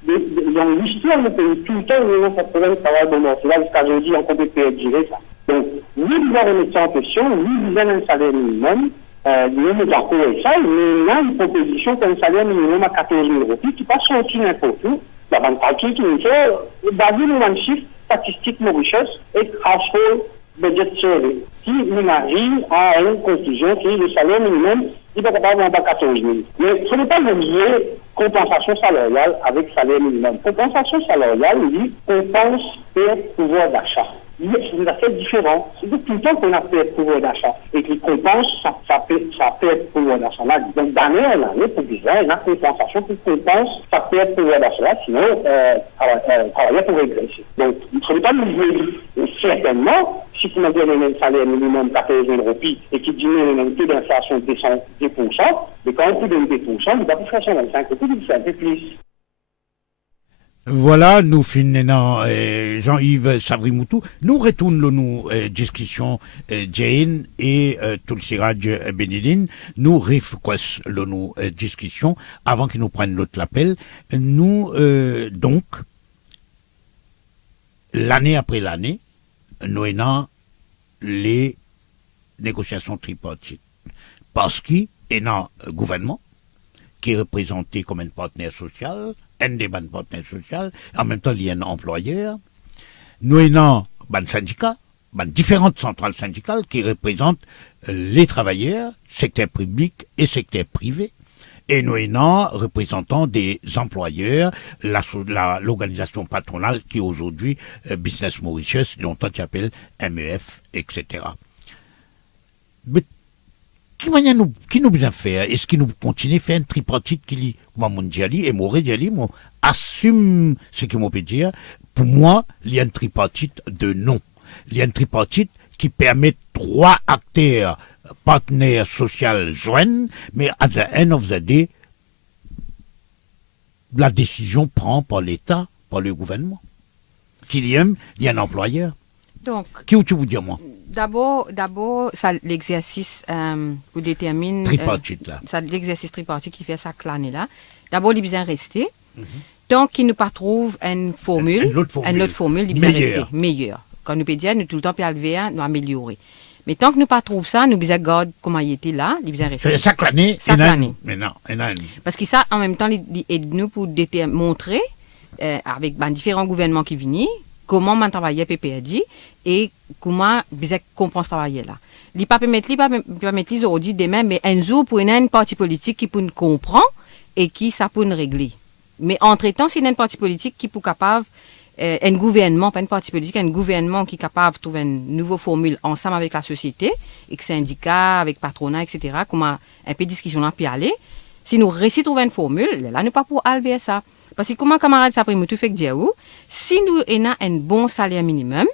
Dans l'histoire, nous payons tout le temps, nous avons fait problème de travail bon marché. Là, jusqu'à aujourd'hui, on peut gérer ça. Donc, nous devons remettre ça en question, nous devons un salaire minimum. Nous sommes d'accord avec ça, mais là, une proposition d'un salaire minimum à 14 000 roupies qui passe sorti n'importe où. La banque calcule qui nous fait, basé sur un chiffre statistique Mauritius et household budget survey. Si nous arrivons à une conclusion que le salaire minimum, il n'est pas capable de 14 000. Mais ce n'est pas lié compensation salariale avec salaire minimum. Compensation salariale, lui, compense le pouvoir d'achat. c'est une affaire différente. C'est tout le temps qu'on a fait pouvoir d'achat. Et que les compenses, ça perd pouvoir d'achat là. Donc, d'année en année, pour bizarre, la compensation pour compense, ça perd pouvoir d'achat là. Sinon, travailler pour régresser. Donc, il ne faudrait pas nous dire, certainement, si tu m'as donné un salaire minimum 14 000 roupies et qui diminue le taux d'inflation descend 10%, mais quand on peut donner 10%, il va plus faire 125 roupies, il fait un peu plus. Voilà, nous finissons Jean-Yves Savrimoutou. Nous retournons nos discussions Jane et Tulsiraj Benidine. Nous refouquons nos discussions avant qu'ils nous prennent l'autre appel. Nous, donc, l'année après l'année, nous avons les négociations tripartites. Parce qu'il y a un gouvernement qui est représenté comme un partenaire social, un des partenaires sociaux, en même temps il y a un employeur. Nous avons un syndicat, différentes centrales syndicales qui représentent les travailleurs, secteur public et secteur privé. Et nous avons représentants des employeurs, l'organisation patronale qui est aujourd'hui Business Mauritius, longtemps qui appelle MEF, etc. Mais qui nous besoin faire? Est-ce qu'il nous continue à faire un tripartite qui lit Diali et Moré Diali, moi, assume ce que moi peut dire. Pour moi, il y a un tripartite de non. Il y a un tripartite qui permet 3 acteurs, partenaires sociaux joignent, mais at the end of the day, la décision prend par l'État, par le gouvernement. Il y a un employeur. Donc, qui tu vous dire, moi? D'abord, ça l'exercice pour déterminer tripartite là. Ça l'exercice tripartite qui fait ça l'année là. D'abord, il besoin rester. Tant qu'il ne pas trouve une formule, une autre formule, il besoin rester meilleur. Quand nous peut dire, nous tout le temps peut lever, nous améliorer. Mais tant que nous pas trouve ça, nous besoin garder comment il était là, il besoin rester. C'est chaque année. Mais non. Parce que ça, en même temps, il aide nous pour montrer avec différents gouvernements qui viennent. Comment on travaille PPRD et comment on comprend ce travail là. Il ne peut pas mettre les aujourd'hui demain, mais un jour pour une parti politique qui peut nous comprendre et qui ça peut nous régler. Mais entre-temps, c'est une parti politique qui peut capable, un gouvernement, pas une parti politique, un gouvernement qui est capable de trouver une nouvelle formule ensemble avec la société, avec syndicats, avec patronat, etc. Comment un peu de discussion là peut aller. Si nous réussissons à trouver une formule, là, nous pas pour aller vers ça. Parce que comment camarade Savrimoutou fait dire si nous avons un bon salaire minimum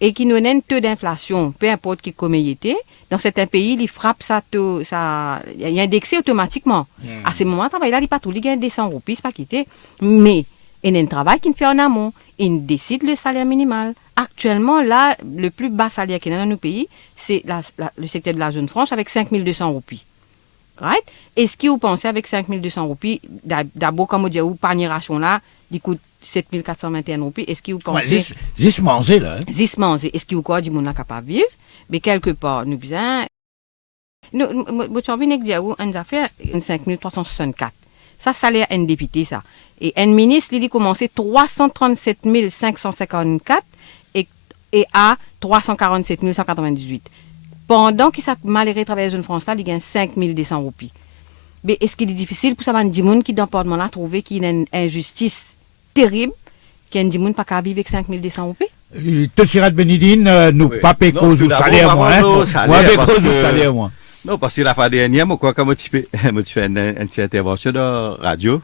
et qui nous avons un taux d'inflation, peu importe qui communauté, dans certains pays, il frappe ça, il y a indexé automatiquement. À ce moment, là, il pas tout, il gagne des 100 roupies, c'est pas quitté. Mais il y a un travail qui fait en amont. Il décide le salaire minimal. Actuellement, là, le plus bas salaire qu'il y a dans nos pays, c'est le secteur de la zone franche avec 5 200 roupies. Right? Est-ce que vous pensez avec 5 200 roupies, d'abord, comme on dit, ou panier ration là, il coûte 7 421 roupies, est-ce que vous pensez... Juste manger là. Juste manger. Est-ce que vous croyez que vous n'êtes capable de vivre? Mais quelque part, nous besoin... Nous avons une affaire, 5 364. Ça, salaire un député, ça. Et un ministre, il a commencé 337 554 et à 347 198. Pendant qu'il s'est malheureux travailler dans une France, là, il gagne 5 200 roupies. Mais est-ce qu'il est difficile pour ça, des gens qui, dans le Parlement, là, trouver qu'il y a une injustice terrible, qu'il y a des gens qui ne peuvent pas vivre avec 5 200 roupies? Tulsiraj Benidine, nous pas payer cause du salaire, moi. Moi, avec cause du salaire, moi. Non, parce que la fois dernière, moi, quand je fais une intervention dans la radio,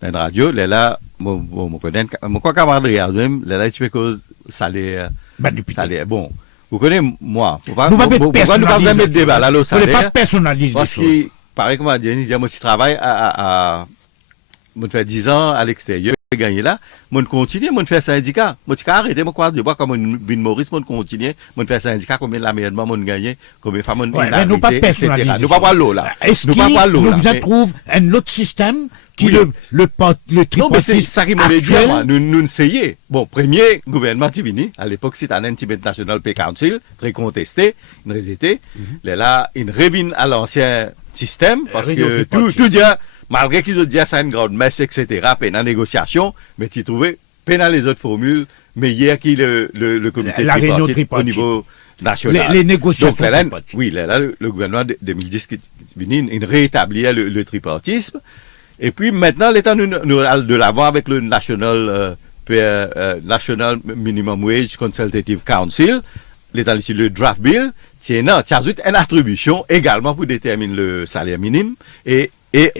là, je connais, moi, camarade, là, tu fais cause salaire. Salaire, bon. Vous connaissez, moi, nous ne pouvons pas mettre débat là, le salaire. Vous ne pouvez pas personnaliser. Parce que, pareil comme on dit, moi, si je travaille je fais 10 ans à l'extérieur, je gagne là, je continue, je fais syndicat. Je suis arrêté, je crois, de voir comme une Maurice, je continue, je fais syndicat, combien de la meilleure je gagne, combien de femmes mais nous ne pouvons pas personnaliser. Nous ne pouvons pas l'eau là. Est-ce que nous trouvons un autre système qui le tripartite? Non, mais c'est ça qui m'a dit, nous essayons. Bon, premier gouvernement qui vient, à l'époque, c'était un Tibet National Pay Council, très contesté, une résité. Là, il revient à l'ancien système, parce que tout dit, malgré qu'ils ont dit ça une grande messe, etc., peine en négociation, mais tu trouvais peine les autres formules, mais hier qui le comité tripartite au niveau national. Les négociations. Donc là, le gouvernement de 2010 qui vient, il rétablit le tripartisme. Et puis maintenant, l'État nous de l'avant avec le National National Minimum Wage Consultative Council, l'état ici le draft bill, tiens, ajoute une attribution également pour déterminer le salaire minimum et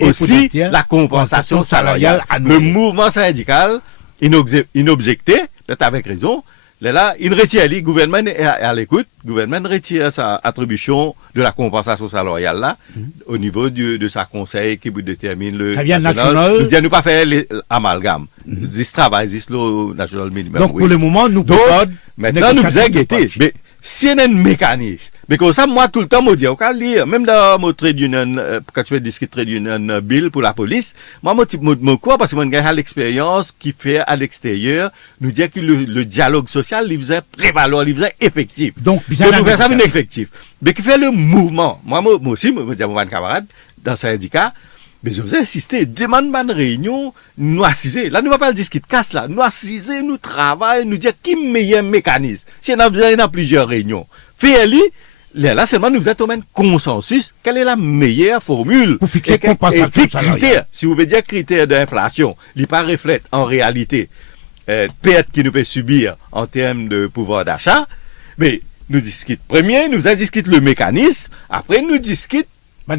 aussi la compensation salariale. Le mouvement syndical, inobjecté, peut-être avec raison, là, il retire, le gouvernement est à l'écoute, le gouvernement retire sa attribution de la compensation salariale là, au niveau de sa conseil qui détermine le national. Nous disons, nous pas faire l'amalgame. This travail, this le national minimum. Donc, pour le moment, nous maintenant, nous faisons guetter. Mais si il y a un mécanisme, mais comme ça, moi, tout le temps, je dis, lire, même dans mon trade union, quand tu fais discuter trade union bill pour la police, moi, je crois parce que moi, j'ai l'expérience qui fait à l'extérieur, nous dire que le dialogue social, il faisait prévaloir, il faisait effectif. Donc, nous faisons ça effectif. Mais qui fait le mouvement. Moi aussi, je dis à mon camarade, dans le syndicat, mais je vous ai insisté, demande une réunion, nous assiser. Là, nous ne va pas le discuter, casse là. Nous assiser, nous travaillons, nous dire qui est le meilleur mécanisme. Si on a plusieurs réunions, fais-le. Là, seulement, nous avons un consensus. Quelle est la meilleure formule? Pour fixer compensation critères. Si vous voulez dire critères d'inflation, il ne pas reflète en réalité perte qui nous peut subir en termes de pouvoir d'achat. Mais nous discutons. Premier, nous discutons le mécanisme. Après, nous discutons ban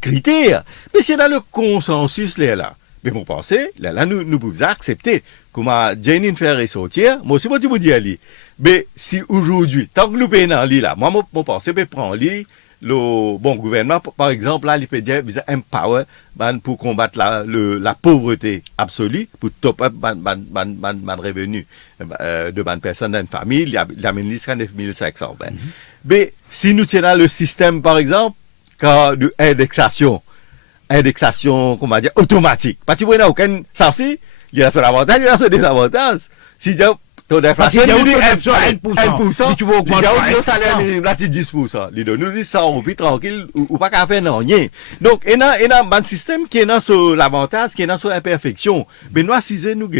critères. Mais c'est dans le consensus là. Mais mon pensée, là nous pouvons accepter. Comment Janine fait ressortir, moi aussi, moi, je vous dis, mais si aujourd'hui, tant que nous payons dans l'île là, moi, mon pensée, peut prendre l'île, le gouvernement, par exemple, là, il peut dire, il empower, pour combattre la pauvreté absolue, pour top up, revenu, de bonnes personnes dans une famille, il y a 9500. Mais si nous tenons le système, par exemple, de indexation, comment dire, automatique. Parce qu'il n'y a aucun, ça aussi, il y a son avantage, il y a son désavantage. Si tu as ton inflation, il y a 1%, tu vas augmenter le salaire minimum, là, tu 10%. Nous disons ça, on peut tranquille, ou pas qu'à faire rien. Donc, il y a un système qui est dans l'avantage, qui est dans son imperfection. Mais nous, si nous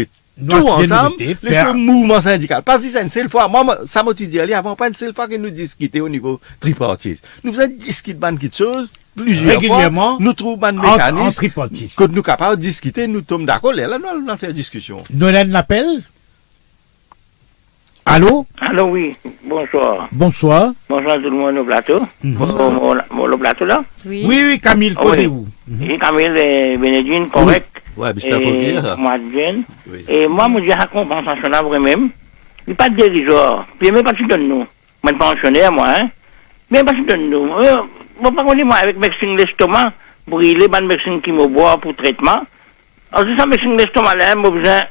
tout ensemble, le mouvement syndical. Parce que c'est une seule fois, moi, ça m'a dit, avant pas une seule fois que nous discutons au niveau tripartite. Nous faisons discuter de quelque chose, plusieurs régulièrement, fois, nous trouvons un mécanisme, quand nous sommes capables de discuter, nous sommes d'accord, là, nous allons faire discussion. Nous avons l'appel. Allô? Allô, oui, bonsoir. Bonsoir. Bonsoir tout le monde au plateau. Au plateau là? Oui, Camille, posez-vous. Oui, Camille et Bénédine, correct. Ouais, mais c'est un faux moi, jeune. Et moi, je dis la compensation là, vraiment, il n'y a pas de dérisoire. Puis, même pas tu donnes nous. Moi, pensionnaire, moi, hein. Même pas tu donnes nous. Moi, pas moi, avec médecine l'estomac, brûler, ban médecine qui me boit pour traitement. Alors, c'est ça, médecine l'estomac là, moi, besoin,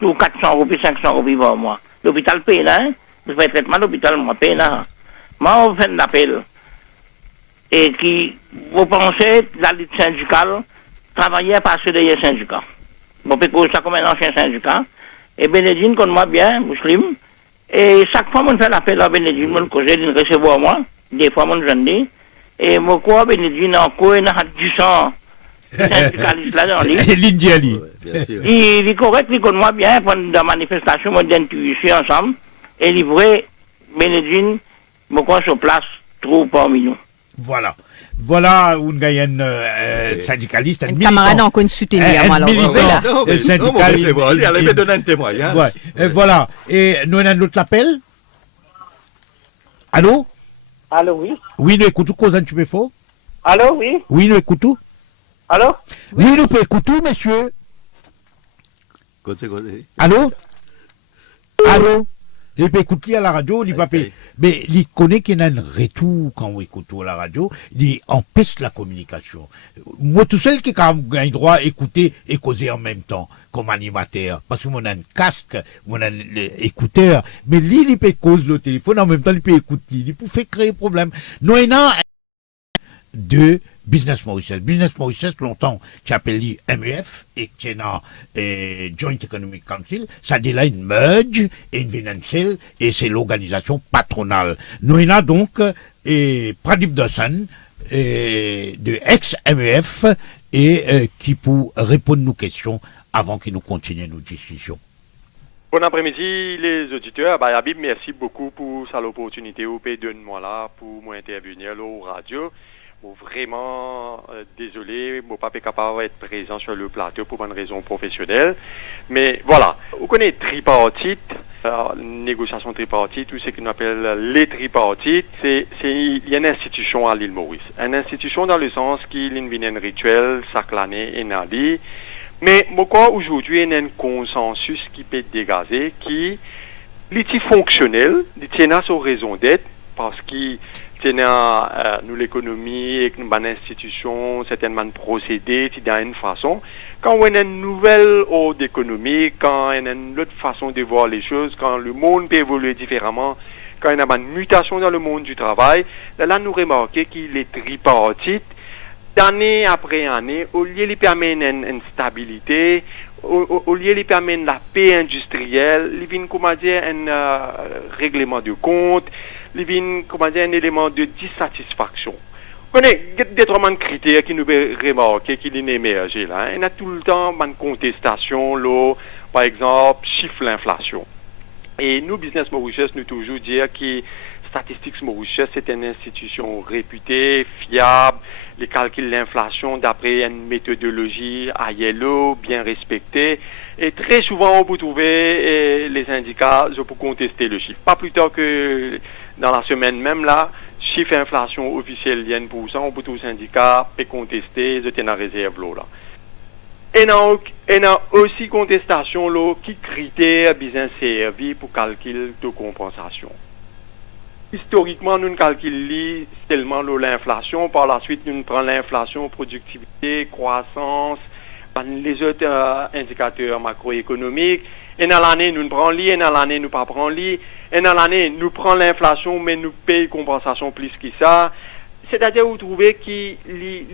pour 400 roupies, 500 roupies par mois. L'hôpital paye là, hein. Je fais traitement, l'hôpital, moi, paye là. Moi, on fait un appel. Et qui, vous pensez, la lutte syndicale, travailler à passer derrière syndicat. Bon, parce que ça comme un ancien syndicat. Et Bénédine connaît moi bien, musulman. Et chaque fois, on fait l'appel à Bénédine, on cause de recevoir moi. Des fois, on jeune dis. Et moi, quoi, Bénédine, encore, il a 10 syndicalistes là dans l'Indiali. Il est correct, il connaît moi bien, pendant la manifestation, on d'intuition ensemble. Et livré, Bénédine, moi, quoi, sur place, trop parmi nous. Voilà où il y a un syndicaliste, un militant. Camarade encore une soutenir, moi, alors. C'est bon, il allait me donner un témoignage. Voilà. Et nous avons un autre appel. Allô? Allô, oui. Oui, nous écoutons, cause tu peux faux? Allô, oui. Oui, nous écoutons. Allô? Oui, nous pouvons écouter, monsieur. Allô? Allô? Il peut écouter à la radio, il va payer. Mais il connaît qu'il y a un retour quand on écoute à la radio, il empêche la communication. Moi, tout seul qui a un droit d'écouter et causer en même temps, comme animateur. Parce que moi, on a un casque, on a un écouteur, mais lui, il peut causer le téléphone, en même temps, il peut écouter, il peut faire créer problème. Nous, il y a de Business Mauritius. Business Mauritius, longtemps, qui appelle MEF et qui est dans Joint Economic Council, ça dit là une merge et une financial et c'est l'organisation patronale. Nous, il y a donc Pradip Dawson de ex-MEF et qui pour répondre à nos questions avant que nous continuions nos discussions. Bon après-midi les auditeurs. Habib, merci beaucoup pour cette opportunité au pays de moi là pour moi intervenir au radio. Vraiment désolé, mon papa est capable d'être présent sur le plateau pour une raison professionnelle. Mais voilà, on connaît tripartite, négociation tripartite, ou ce qu'on appelle les tripartites. Il y a une institution à l'île Maurice. Une institution dans le sens qu'il y a un rituel chaque année et nali. Mais pourquoi aujourd'hui il y a un consensus qui peut être dégagé, qui est fonctionnel, il y a sa raison d'être, parce qu'il nous l'économie et une bonne institution, certainement procédé d'une façon. Quand on a une nouvelle ordre économique, quand on a une autre façon de voir les choses, quand le monde peut évoluer différemment, quand il y a une mutation dans le monde du travail, là nous remarquons qu'il est tripartite, d'année après année, au lieu de permettre une stabilité, au lieu de permettre la paix industrielle, il vient, comment dire, un règlement de compte, il vient, comment dire, un élément de dissatisfaction. On connaît des critères qui nous peuvent remarquer qu'il est émergé là. Il y a tout le temps une contestation, là, par exemple, chiffre l'inflation. Et nous, Business Mauritius, nous toujours dire que Statistics Mauritius, c'est une institution réputée, fiable, les calculs de l'inflation d'après une méthodologie à yellow, bien respectée. Et très souvent, on peut trouver les syndicats pour contester le chiffre. Pas plus tard que dans la semaine même, là, chiffre inflation officiel, il y a 1%, on peut trouver syndicat, peut contester, je tiens à réserve là. Et il y a aussi contestation là, qui critères bien servi pour calcul de compensation. Historiquement, nous calculons tellement l'inflation, par la suite, nous prenons l'inflation, productivité, croissance, les autres indicateurs macroéconomiques. Et dans l'année, nous prenons et dans l'année, nous ne prenons pas. Et dans l'année, nous prenons l'inflation, mais nous payons compensation plus que ça. C'est-à-dire, vous trouvez qu'il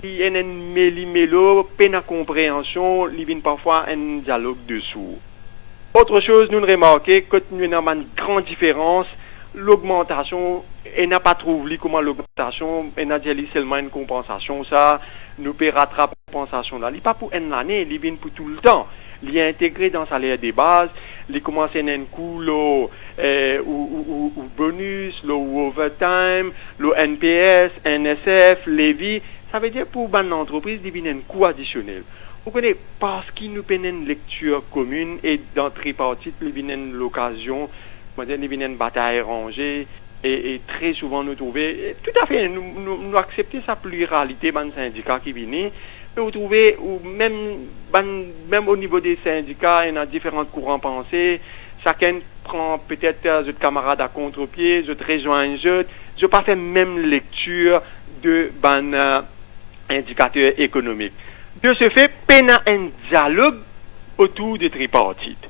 y a un méli-mélo, peine à compréhension, il y a parfois un dialogue dessous. Autre chose, nous remarquons que nous avons une grande différence. L'augmentation, elle n'a pas trouvé comment l'augmentation, elle n'a dit seulement une compensation, ça, nous peut rattraper la compensation là. Il n'est pas pour une année, il vient pour tout le temps. Il est intégré dans le salaire des bases, il commence à un coup, ou bonus, ou overtime, le NPS, NSF, Lévi. Ça veut dire pour une entreprise, il vient un coût additionnel. Vous connaissez, parce qu'il nous permet une lecture commune et dans tripartite, il vient l'occasion. Il y a une bataille rangée et très souvent nous trouvons, tout à fait, nous acceptons sa pluralité dans les syndicats qui viennent, mais vous trouvez, même au niveau des syndicats, il y a différents courants pensés, chacun prend peut-être d'autres camarades à contre-pied, d'autres rejoignent d'autres, je pas fait même lecture de indicateurs économiques. De ce fait, il y a un dialogue autour des tripartites.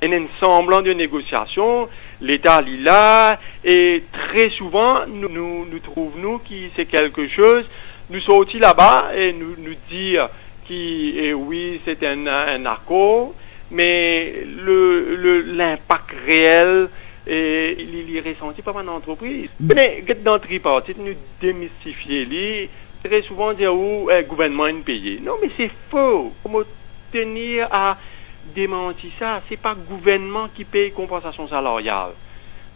Il y a un semblant de négociation. L'État est là et très souvent nous trouvons que c'est quelque chose. Nous sortis là-bas et nous dire que oui c'est un accord, mais l'impact réel il est ressenti par une entreprise. Mais dans tripartite nous démystifier très souvent dire le gouvernement est payé. Non mais c'est faux. Comment tenir à démentir ça, c'est pas le gouvernement qui paye compensation salariale.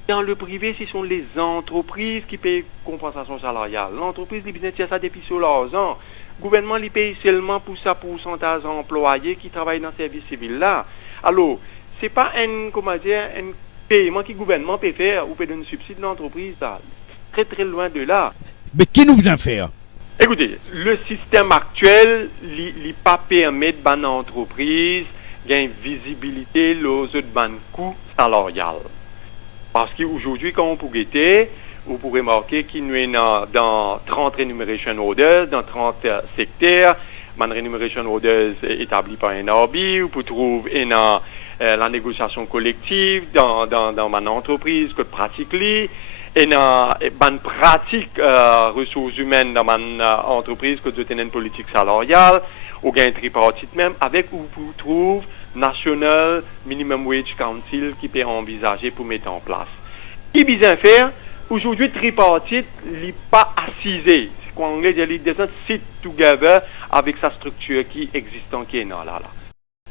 Dans le privé, ce sont les entreprises qui payent compensation salariale. L'entreprise, les business, ça depuis sur leurs ans. Le gouvernement, il paye seulement pour sa pourcentage d'employés qui travaillent dans le service civil là. Alors, c'est pas un paiement que le gouvernement peut faire ou peut donner un subside d'entreprise là. Très très loin de là. Mais qui nous vient faire? Écoutez, le système actuel, il pas permettre à une entreprise gain visibilité aux autres coûts salarial. Parce qu'aujourd'hui, quand on peut guetter, vous pourrez marquer qu'il y a dans 30 remuneration orders, dans 30 secteurs, une remuneration orders établie par un NRB, vous pouvez trouver la négociation collective dans une entreprise que pratique et dans une pratique ressources humaines dans une entreprise que vous avez une politique salariale, ou gain tripartite même, avec où vous trouvez National Minimum Wage Council qui peut envisager pour mettre en place. Qui bien faire, aujourd'hui, tripartite n'est pas assisé. C'est quoi en anglais, il doesn't sit together avec sa structure qui existante qui est là.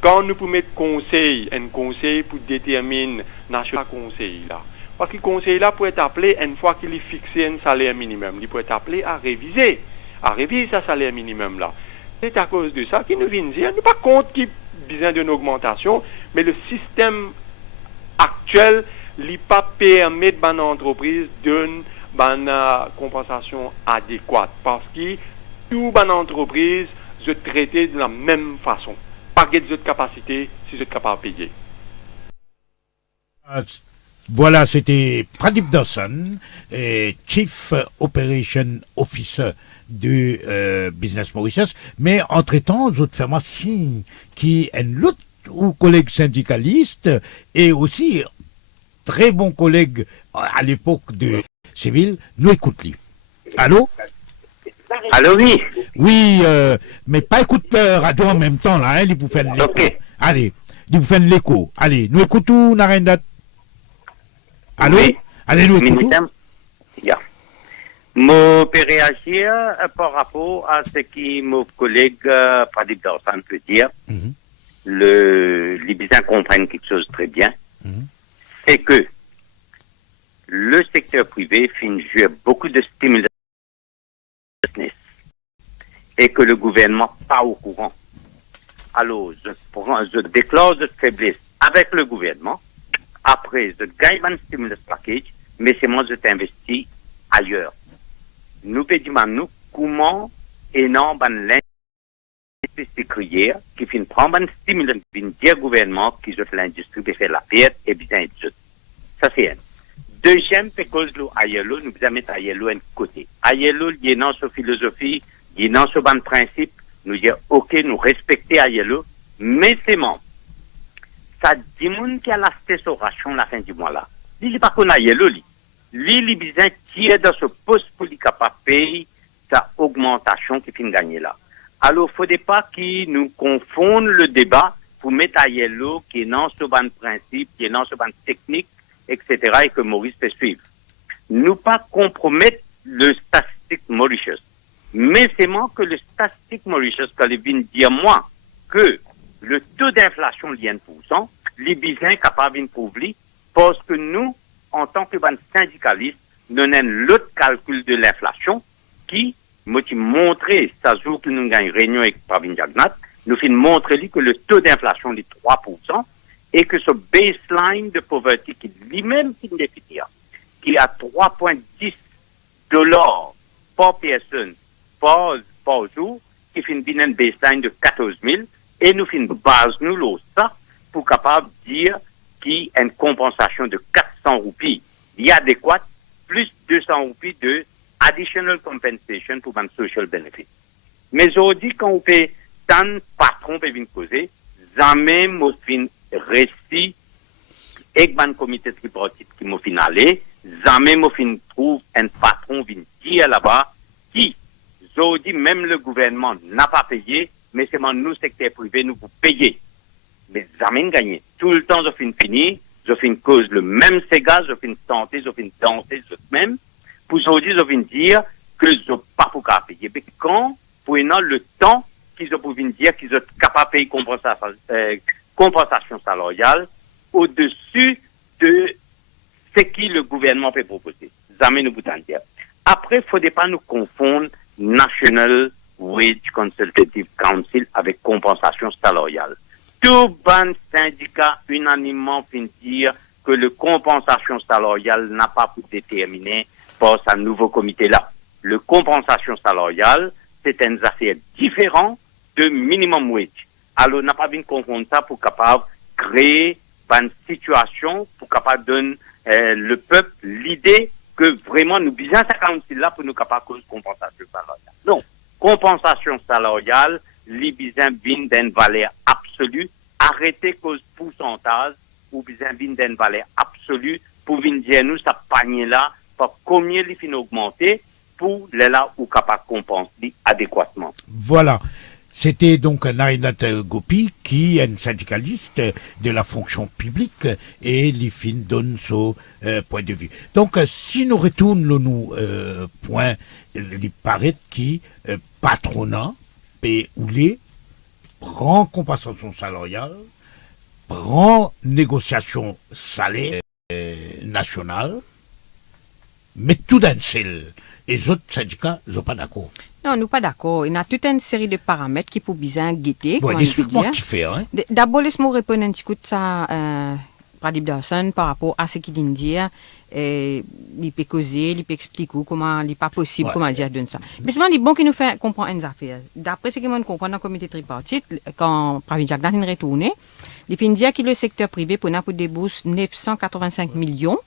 Quand nous pouvons mettre un conseil pour déterminer national conseil là. Parce que le conseil là peut être appelé une fois qu'il est fixé un salaire minimum, il peut être appelé à réviser. à réviser ce salaire minimum là. C'est à cause de ça qu'ils nous viennent dire, nous pas contre qu'il besoin d'une augmentation, mais le système actuel ne pas permet à l'entreprise d'une compensation adéquate parce que toute entreprise se traiter de la même façon. Pas de capacité si vous êtes capable de payer. Voilà, c'était Pradip Dawson, Chief Operation Officer du Business Mauritius. Mais entre-temps, je te fais moi signe qui est l'autre ou collègue syndicaliste et aussi très bon collègue à l'époque de Civil. Nous écoute-lui. Allô? Allô, oui. Oui, mais pas écoute radio en même temps, là, hein, il vous fait l'écho. Ok. Allez, il vous fait l'écho. Allez, nous écoutons, Narendra. Allô? Oui. Allez, nous écoutons. Yeah. Je peux réagir par rapport à ce que mon collègue Pradip Dawson peut dire. Les business comprennent quelque chose très bien. C'est que le secteur privé finit jouer beaucoup de stimulus business et que le gouvernement n'est pas au courant. Alors, je déclare de faiblesse avec le gouvernement. Après, je gagne un stimulus package, mais c'est moi je t'investis ailleurs. Nous pédimons nous comment et non l'industrie crière qui finit prendre un stimulus du gouvernement qui fait l'industrie de faire la perte et bien et tout. Ça c'est un. Deuxième, parce que nous devons mettre Ayelo de côté. Ayelo, il y a dans sa philosophie, il y a dans ce bon principe, nous disons, ok, nous respectons Ayelo, mais c'est bon. Ça dit moun qui a la restauration la fin du mois là. Il n'est pas qu'on Ayelo, lui, il besoin tirer dans ce poste pour lui capable payer sa augmentation qui finit gagner là. Alors, il ne faudrait pas qu'ils nous confondent le débat pour mettre Ayelo qui est dans ce bon principe, qui est dans ce bon technique, etc., et que Maurice peut suivre. Nous pas compromettre le statistique Mauritius. Mais c'est moi que le statistique Mauritius, quand il vient dire moi que le taux d'inflation est 1%, les business capables de prouver parce que nous, en tant que syndicalistes, nous avons l'autre calcul de l'inflation qui, moi, qui montrait, ça jour que nous avons une réunion avec Pravin Jagnat, nous finissons montrer que le taux d'inflation est 3%, et que ce baseline de pauvreté qui lui-même qui définit, qui est à 3,10 $ par personne par jour, qui finit bien un baseline de 14 000, et nous finissons base nous ça pour capable de dire qu'il y a une compensation de 400 roupies, il y a adéquate, plus 200 roupies de additional compensation pour un social benefit. Mais aujourd'hui, quand on fait tant de patrons peuvent causer, jamais moi fin récit avec un comité tripartite qui m'a finalé, jamais moi fin trouve un patron vient dire là-bas qui aujourd'hui même le gouvernement n'a pas payé, mais c'est nous secteur privé nous pour payer. Mais jamais gagné. Tout le temps je fin fini, je fin cause le même ségat, je fin tenter, je fin danser je même. Pour aujourd'hui je fin dire que je pas pour payer. Mais quand pour le temps qu'ils ont pour dire qu'ils sont capables de payer compensation salariale au-dessus de ce que le gouvernement peut proposer. Jamais nous boutons dire. Après, il ne faudrait pas nous confondre National Wage Consultative Council avec compensation salariale. Tout bon syndicat unanimement finit dire que la compensation salariale n'a pas pu déterminer par ce nouveau comité-là. Le compensation salariale, c'est une affaire différente de minimum wage. Alors, on n'a pas bien confondre ça pour capable créer une situation pour capable donner le peuple l'idée que vraiment nous besoin de council là pour nous capable cause compensation salariale. Non, compensation salariale, les besoin bien d'une valeur absolue, arrêter cause pourcentage ou besoin bien d'une valeur absolue pour venir dire nous ça panier là par combien les fin augmenter pour les là ou capable compenser adéquatement. Voilà. C'était donc Narendra Gopi qui est un syndicaliste de la fonction publique et l'IFIN donne son point de vue. Donc si nous retournons nous point, il paraît qui patronat paie ou les prend compensation salariale, prend négociation salaire nationale, mais tout d'un seul. Et les autres syndicats ne sont pas d'accord. Non, nous pas d'accord. Il y a toute une série de paramètres qui pour bien guetter. Bon, explique-moi qui fait, hein. D'abord, laisse-moi répondre un petit coup de ça, Pradip Dawson, par rapport à ce qu'il dit. Il peut causer, il peut expliquer comment il n'est pas possible, comment dire de ça. Mais c'est bon qu'il nous fait comprendre une affaire. D'après ce que nous comprenons dans le comité tripartite, quand Pravin Jagdan est retourné, il fait dire que le secteur privé pour débourse 985 millions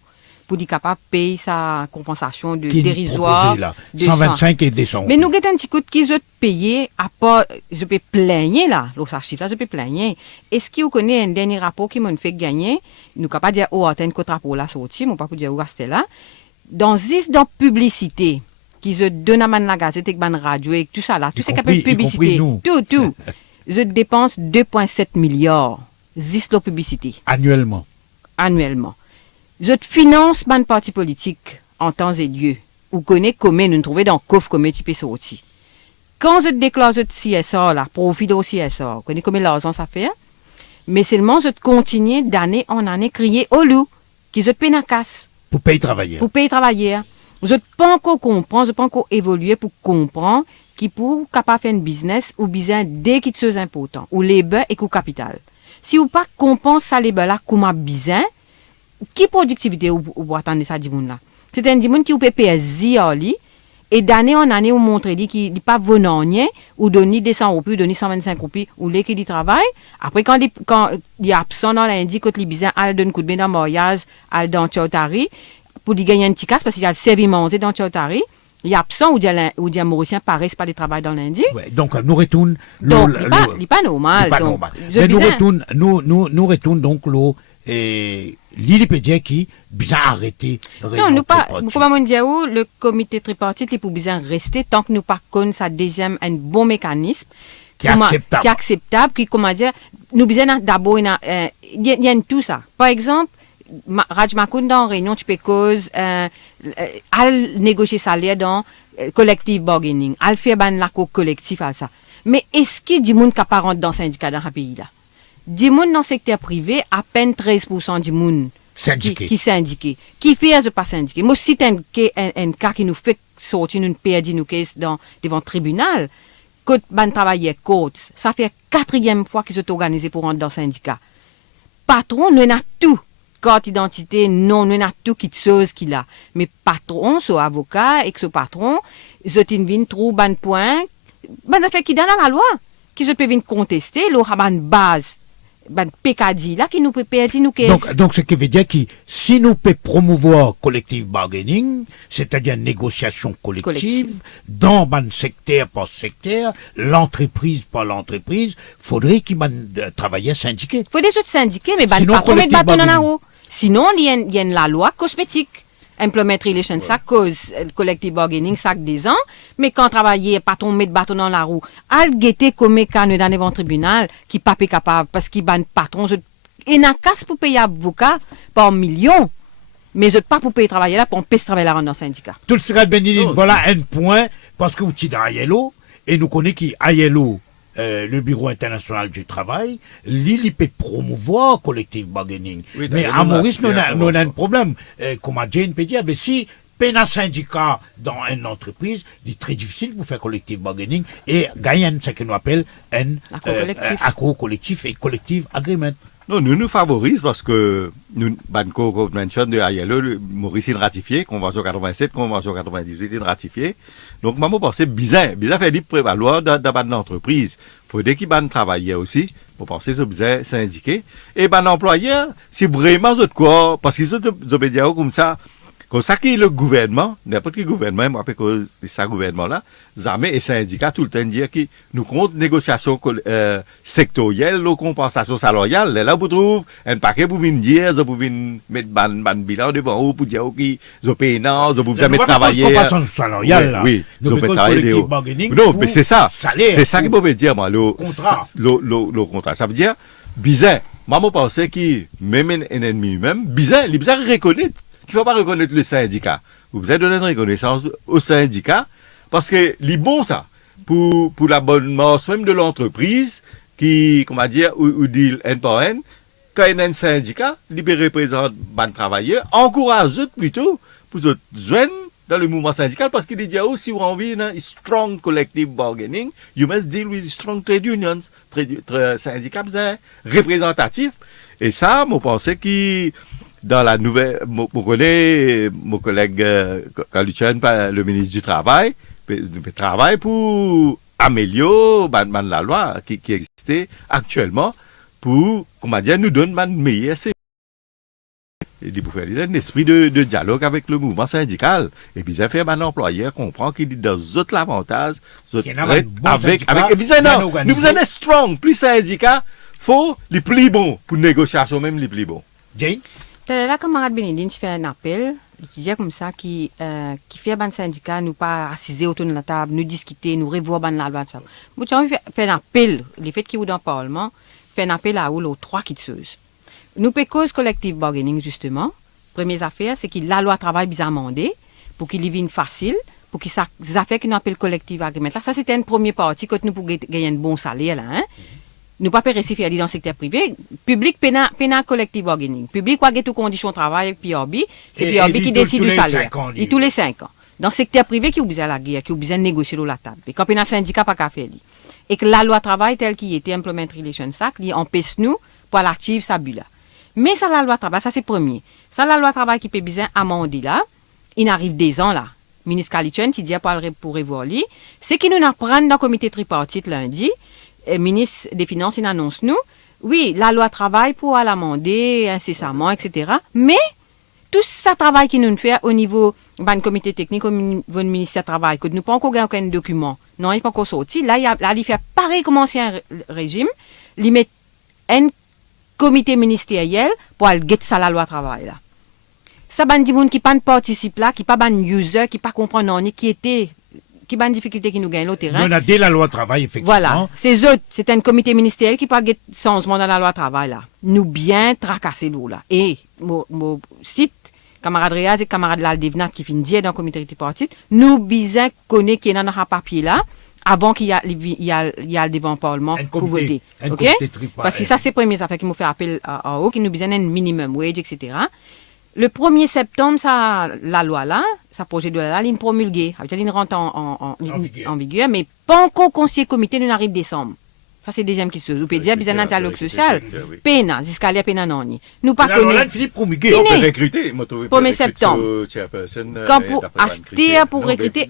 pour être capable de payer sa compensation de dérisoire. 125 et 200. Mais nous avons un petit coup qu'ils ont payé, à part, je peux plaigner là, l'autre chiffre là, je peux plaigner. Est-ce que vous connaissez un dernier rapport qui m'a fait gagner? Nous ne pouvons pas dire, oh, attends, un rapport là sorti, mais on ne peut pas dire où c'était là. Dans 10 dans publicité, qu'ils ont donné à la gazette, et la radio, et tout ça là, tout ce qui appelle publicité, tout, je dépense 2,7 milliards, 10 dans publicité. Annuellement. Je finance ban parti politique en temps et lieu. Vous connaissez comment nous trouvons dans le coffre comme type sorti. Quand je déclare ce CSR là, profit de CSR, vous connaissez combien l'argent ça fait? Mais seulement je continue d'année en année crier au loup, qui je paye la casse. Pour payer travailler. Je ne peux pas encore comprendre, je ne peux pas encore évoluer pour comprendre qui pour capable faire un business ou besoin des qui sont importants, ou les beurs et ou capital. Si vous pas comprendre ça les beurs là comme besoin, qui productivité ou attendre ça du monde là. C'est un monde qui ou peut payer zéro et d'année en année on montre dit qu'il pas venonnier ou donner 200 roupies, donner 125 roupies ou les qui dit travail. Après quand il est absent dans lundi quand il besoin al donne coup de main dans mariage, al dans Tchautari pour lui gagner un petit casse parce qu'il a servi manger dans Tchautari. Il est absent ou dit Mauricien paraît pas de travail dans lundi. Ouais, donc nous retourne il pas normal. Mais nous retourne donc l'eau et l'ILPD qui bien arrêté. Non, nous pas. Comment on dit le comité tripartite il pour bien rester tant que nous pas connaissons ça déjà un bon mécanisme qui est acceptable, qui comment dire nous besoin d'abord il y a tout ça. Par exemple, Raj Makoun dans réunion tu peux cause à négocier salaire dans collective bargaining, à faire ban l'accord collectif à ça. Mais est-ce qu'il dit monde capable dans syndicat dans un pays là? Du monde dans le secteur privé, à peine 13% du monde qui syndiqué. Qui fait pas syndiqué. Moi, si un cas qui nous fait sortir une perdue nous caisse devant le tribunal, quand ban travailler côte, ça fait 4e fois qu'ils sont organisés pour rentrer dans le syndicat. Patron, nous avons tout. Carte d'identité, non, nous avons tout qui chose qu'il a. Mais patron, son avocat et que ce patron, ils ont une trop ban point, ban affaire qui dans la loi, qui se peut venir contester, leur ban base. PKD là qui nous peut perdre nous donc ce qui veut dire que si nous peut promouvoir collective bargaining, c'est-à-dire négociation collective dans ban secteur par secteur, l'entreprise par l'entreprise, faudrait qu'il travailler syndiqué. Faut des autres syndiqués mais ban pas mettre bâton dans la roue. Sinon il y a la loi cosmétique. Employment Relations, ça cause collective bargaining, ça des ans, mais quand travailler, patron met bâton dans la roue, al guetter comme canne dans devant tribunal, qui pas capable, parce qu'il ban patron, et n'a casse pour payer avocat par millions, mais je pas pour payer travailler là, pour on peut travailler là dans le syndicat. Tout le sera béni, voilà un point, parce que vous êtes dans ILO, et nous connaissons qu'ILO, le Bureau international du travail, l'île peut promouvoir collective bargaining. Oui, mais à Maurice, nous avons un problème. Comme Jane peut dire, mais si un syndicat dans une entreprise, il est très difficile pour faire collective bargaining et gagner ce que nous appelons un accord collectif et collective agreement. Non, nous favorisons parce que nous, Banco Convention de ILO, Maurice est ratifié, Convention 87, Convention 98 est ratifié. Donc, moi, je pense que c'est bizarre faire libre prévaloir dans l'entreprise. Il faut qu'il y ait des travailleurs aussi, pour penser que c'est bizarre syndiqué. Et les employeurs, c'est vraiment autre quoi, parce qu'ils sont obédients comme ça qui est le gouvernement, n'importe quel gouvernement, moi, parce que c'est ce gouvernement-là, Zamé et syndicats tout le temps dire que nous comptons négociation sectorielle, la compensation salariale. Là, vous trouvez un paquet pour venir dire, vous pouvez mettre un bilan devant vous pour dire que vous payez non, vous pouvez mettre travailler. Compensation salariale, là. Oui, vous pouvez travailler. Non, mais c'est ça. C'est ça qu'il faut dire, moi, le contrat. Ça veut dire, bizarre. Moi, je pense que même un ennemi lui-même, bizarre reconnaître. Il ne faut pas reconnaître le syndicat. Vous avez donné une reconnaissance au syndicat parce que c'est bon ça pour la bonne marche même de l'entreprise qui, comment dire, ou dit un par un, quand il y a un syndicat, il représente les travailleurs, encourage plutôt pour les jeunes dans le mouvement syndical parce qu'il dit oh, si vous avez envie d'un strong collective bargaining, you must deal with strong trade unions, syndicats représentatifs. Et ça, je pense que dans la nouvelle, je connais mon collègue Kaluchan, le ministre du Travail, travaille pour améliorer la loi qui existait actuellement pour, comment dire, nous donner un meilleur il faut faire un esprit de dialogue avec le mouvement syndical. Et puis, ça fait un employeur comprend qu'il dit dans d'autres avantages, avec, et puis, non, nous besoin de strong, plus syndicats, faut les plus bons pour négociation, même les plus bons. Jane? La camarade Benedine fait un appel, il disait comme ça, qui fait un syndicat, nous pas assiser autour de la table, nous discuter, nous revoir la loi. Nous avons fait un appel, les faits qui sont dans le Parlement, fait un appel à aux trois qui se nous peut cause collective bargaining, justement. Première affaire, c'est que la loi travail bien amendée pour qu'il vienne facile, pour qu'il ça affaires qui nous appelle collective agreement. Là, ça, c'était une première partie que nous pour gagner un bon salaire, là, hein. Nous pas réussir à aller dans le secteur privé. Public, pena collective bargaining. Public, quoi, tout conditions de travail, PRB, c'est PRB qui décide du salaire. Et tous les 5 ans. Dans le secteur privé, qui a besoin de la guerre, qui a besoin de négocier sur la table. Et quand il y a un syndicat, pas qu'à faire. Et que la loi travail, telle qu'il était, Employment Relations Act, il empêche nous pour l'active sa bulle. Mais ça, la loi travail, ça c'est premier. Ça, la loi travail qui peut bien amender là, il arrive des ans là. Ministre Kalitchen, qui dit pour revoir lui, c'est qu'il nous apprend dans le comité tripartite lundi, le ministre des Finances, il annonce nous, oui, la loi travail pour l'amender incessamment, etc. Mais tout ça travail qu'il nous fait au niveau du comité technique, au niveau du ministère du Travail, que nous pas encore aucun document, non, il n'est pas encore sorti. Là, il fait pareil comme ancien régime, il met un comité ministériel pour aller guetter ça la loi travail là. Ça ban di moun qui pas participe là, qui pas ban user, qui pas comprend non qui était qui ban difficulté qui nous gagne le terrain. On a dès la loi travail effectivement. Voilà, c'est eux, c'est un comité ministériel qui pas guette changement dans la loi travail là. Nous bien tracasser l'eau là. Et mon site camarade Réaz et camarade Laldevna qui fin dire dans le comité tripartite, nous bien connaît qui est dans un papier là. Avant qu'il y a le devant le Parlement pour voter. OK? Parce que ça, c'est les premières affaires qui m'ont fait appel à haut, qui nous besoin d'un minimum wage, etc. Le 1er septembre, ça, la loi là, ça projet de loi là, il promulgué. Il rentre en vigueur, mais pas encore conseiller comité, nous arrive décembre. Ça, c'est déjà une question. Vous pouvez dire, besoin d'un dialogue social. Pena, jusqu'à là, pena non. Nous pas connaître. On peut recruter. 1er septembre. Quand pour acheter, pour recruter.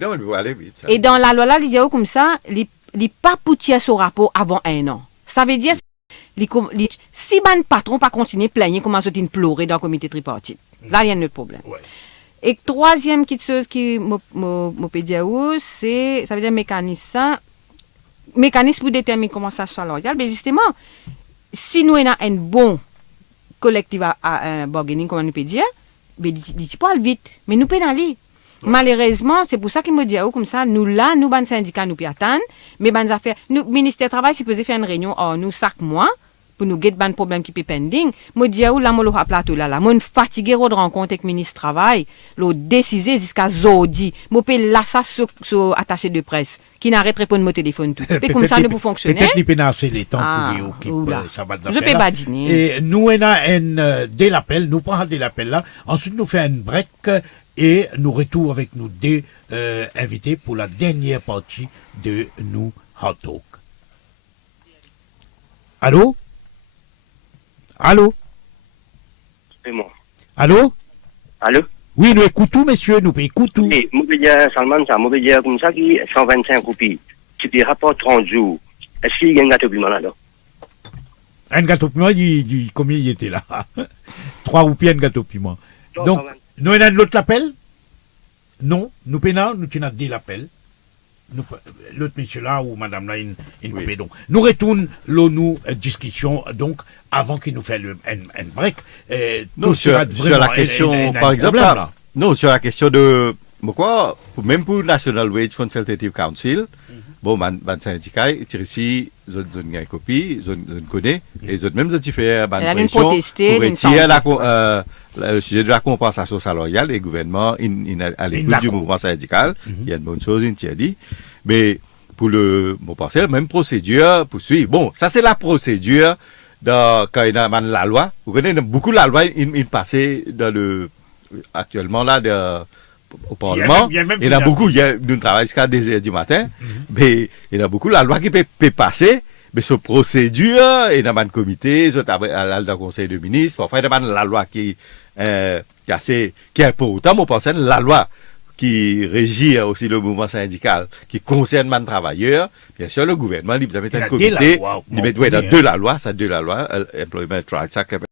Et dans la loi là, il dit comme ça, il n'est pas poutir son rapport avant 1 an. Ça veut dire, si le patron pas continuer à plaigner, comment il pleurer dans le comité tripartite. Là, il y a un autre problème. Et troisième chose qui me peut dire, c'est, ça veut dire mécanisme pour déterminer comment ça soit salarial, mais justement, si nous avons un bon collectif à bargaining, comme on peut dire, il ne pas vite, mais nous pouvons aller. Malheureusement, c'est pour ça qu'il me dit comme ça, nous là, nous, ban syndicat, nous pouvons attendre, mais ban affaires, nous, ministère du Travail, si peut faire une réunion, nous, chaque mois, pour nous get ban problème qui peut pending, me dit là, moi, le plateau là, moi, fatigué de rencontre avec le ministre du Travail, le décider jusqu'à Zodi, moi, peux là, ça, sur attaché de presse, qui n'arrête pas de mon téléphone tout. Et comme ça, nous pouvons fonctionner. Peut-être qu'il peut assez les temps pour les ça va je peux pas dîner. Et nous, on a dès l'appel, nous prenons dès l'appel là, ensuite, nous faisons un break et nous retournons avec nous deux invités pour la dernière partie de nous Hot Talk. Allô? Allô? C'est moi. Allô? Allô? Oui, nous écoutons, messieurs, nous écoutons. Oui, je peux dire, Salman, ça, je peux dire comme ça, qui 125 copies, qui te rapporte 30 jours. Est-ce qu'il y a un gâteau piment là-dedans? Un gâteau piment, combien il était là? 3 roupies, un gâteau piment. Donc, nous avons l'autre appel? Non, nous payons, nous tenons dit l'appel. L'autre monsieur là ou madame là, une coupée. Donc, nous retournons nous discussion donc avant qu'il nous fasse un break. Non, sur la question, par exemple, là, non, sur la question de quoi, même pour National Wage Consultative Council, bon, man syndicat, ici, je donne une copie, je connais, et je même je fais pression pour retirer le sujet de la compensation salariale et le gouvernement à l'écoute du mouvement syndical. Il y a une bonne chose, il t'a dit. Mais pour le bon penser, la même procédure pour suivre. Bon, ça c'est la procédure quand il y a la loi. Vous connaissez beaucoup la loi, il passait dans actuellement là au Parlement. Il y a beaucoup, nous travaillons jusqu'à 2h du matin, mais il y a beaucoup, la loi qui peut passer, mais ce procédure, il y a un comité, il y a un conseil de ministres, parfois il y a la loi qui est important, mais on pense la loi qui régit aussi le mouvement syndical, qui concerne les travailleurs, bien sûr, le gouvernement, il va mettre un comité, il met deux la loi, Employment Rights Act,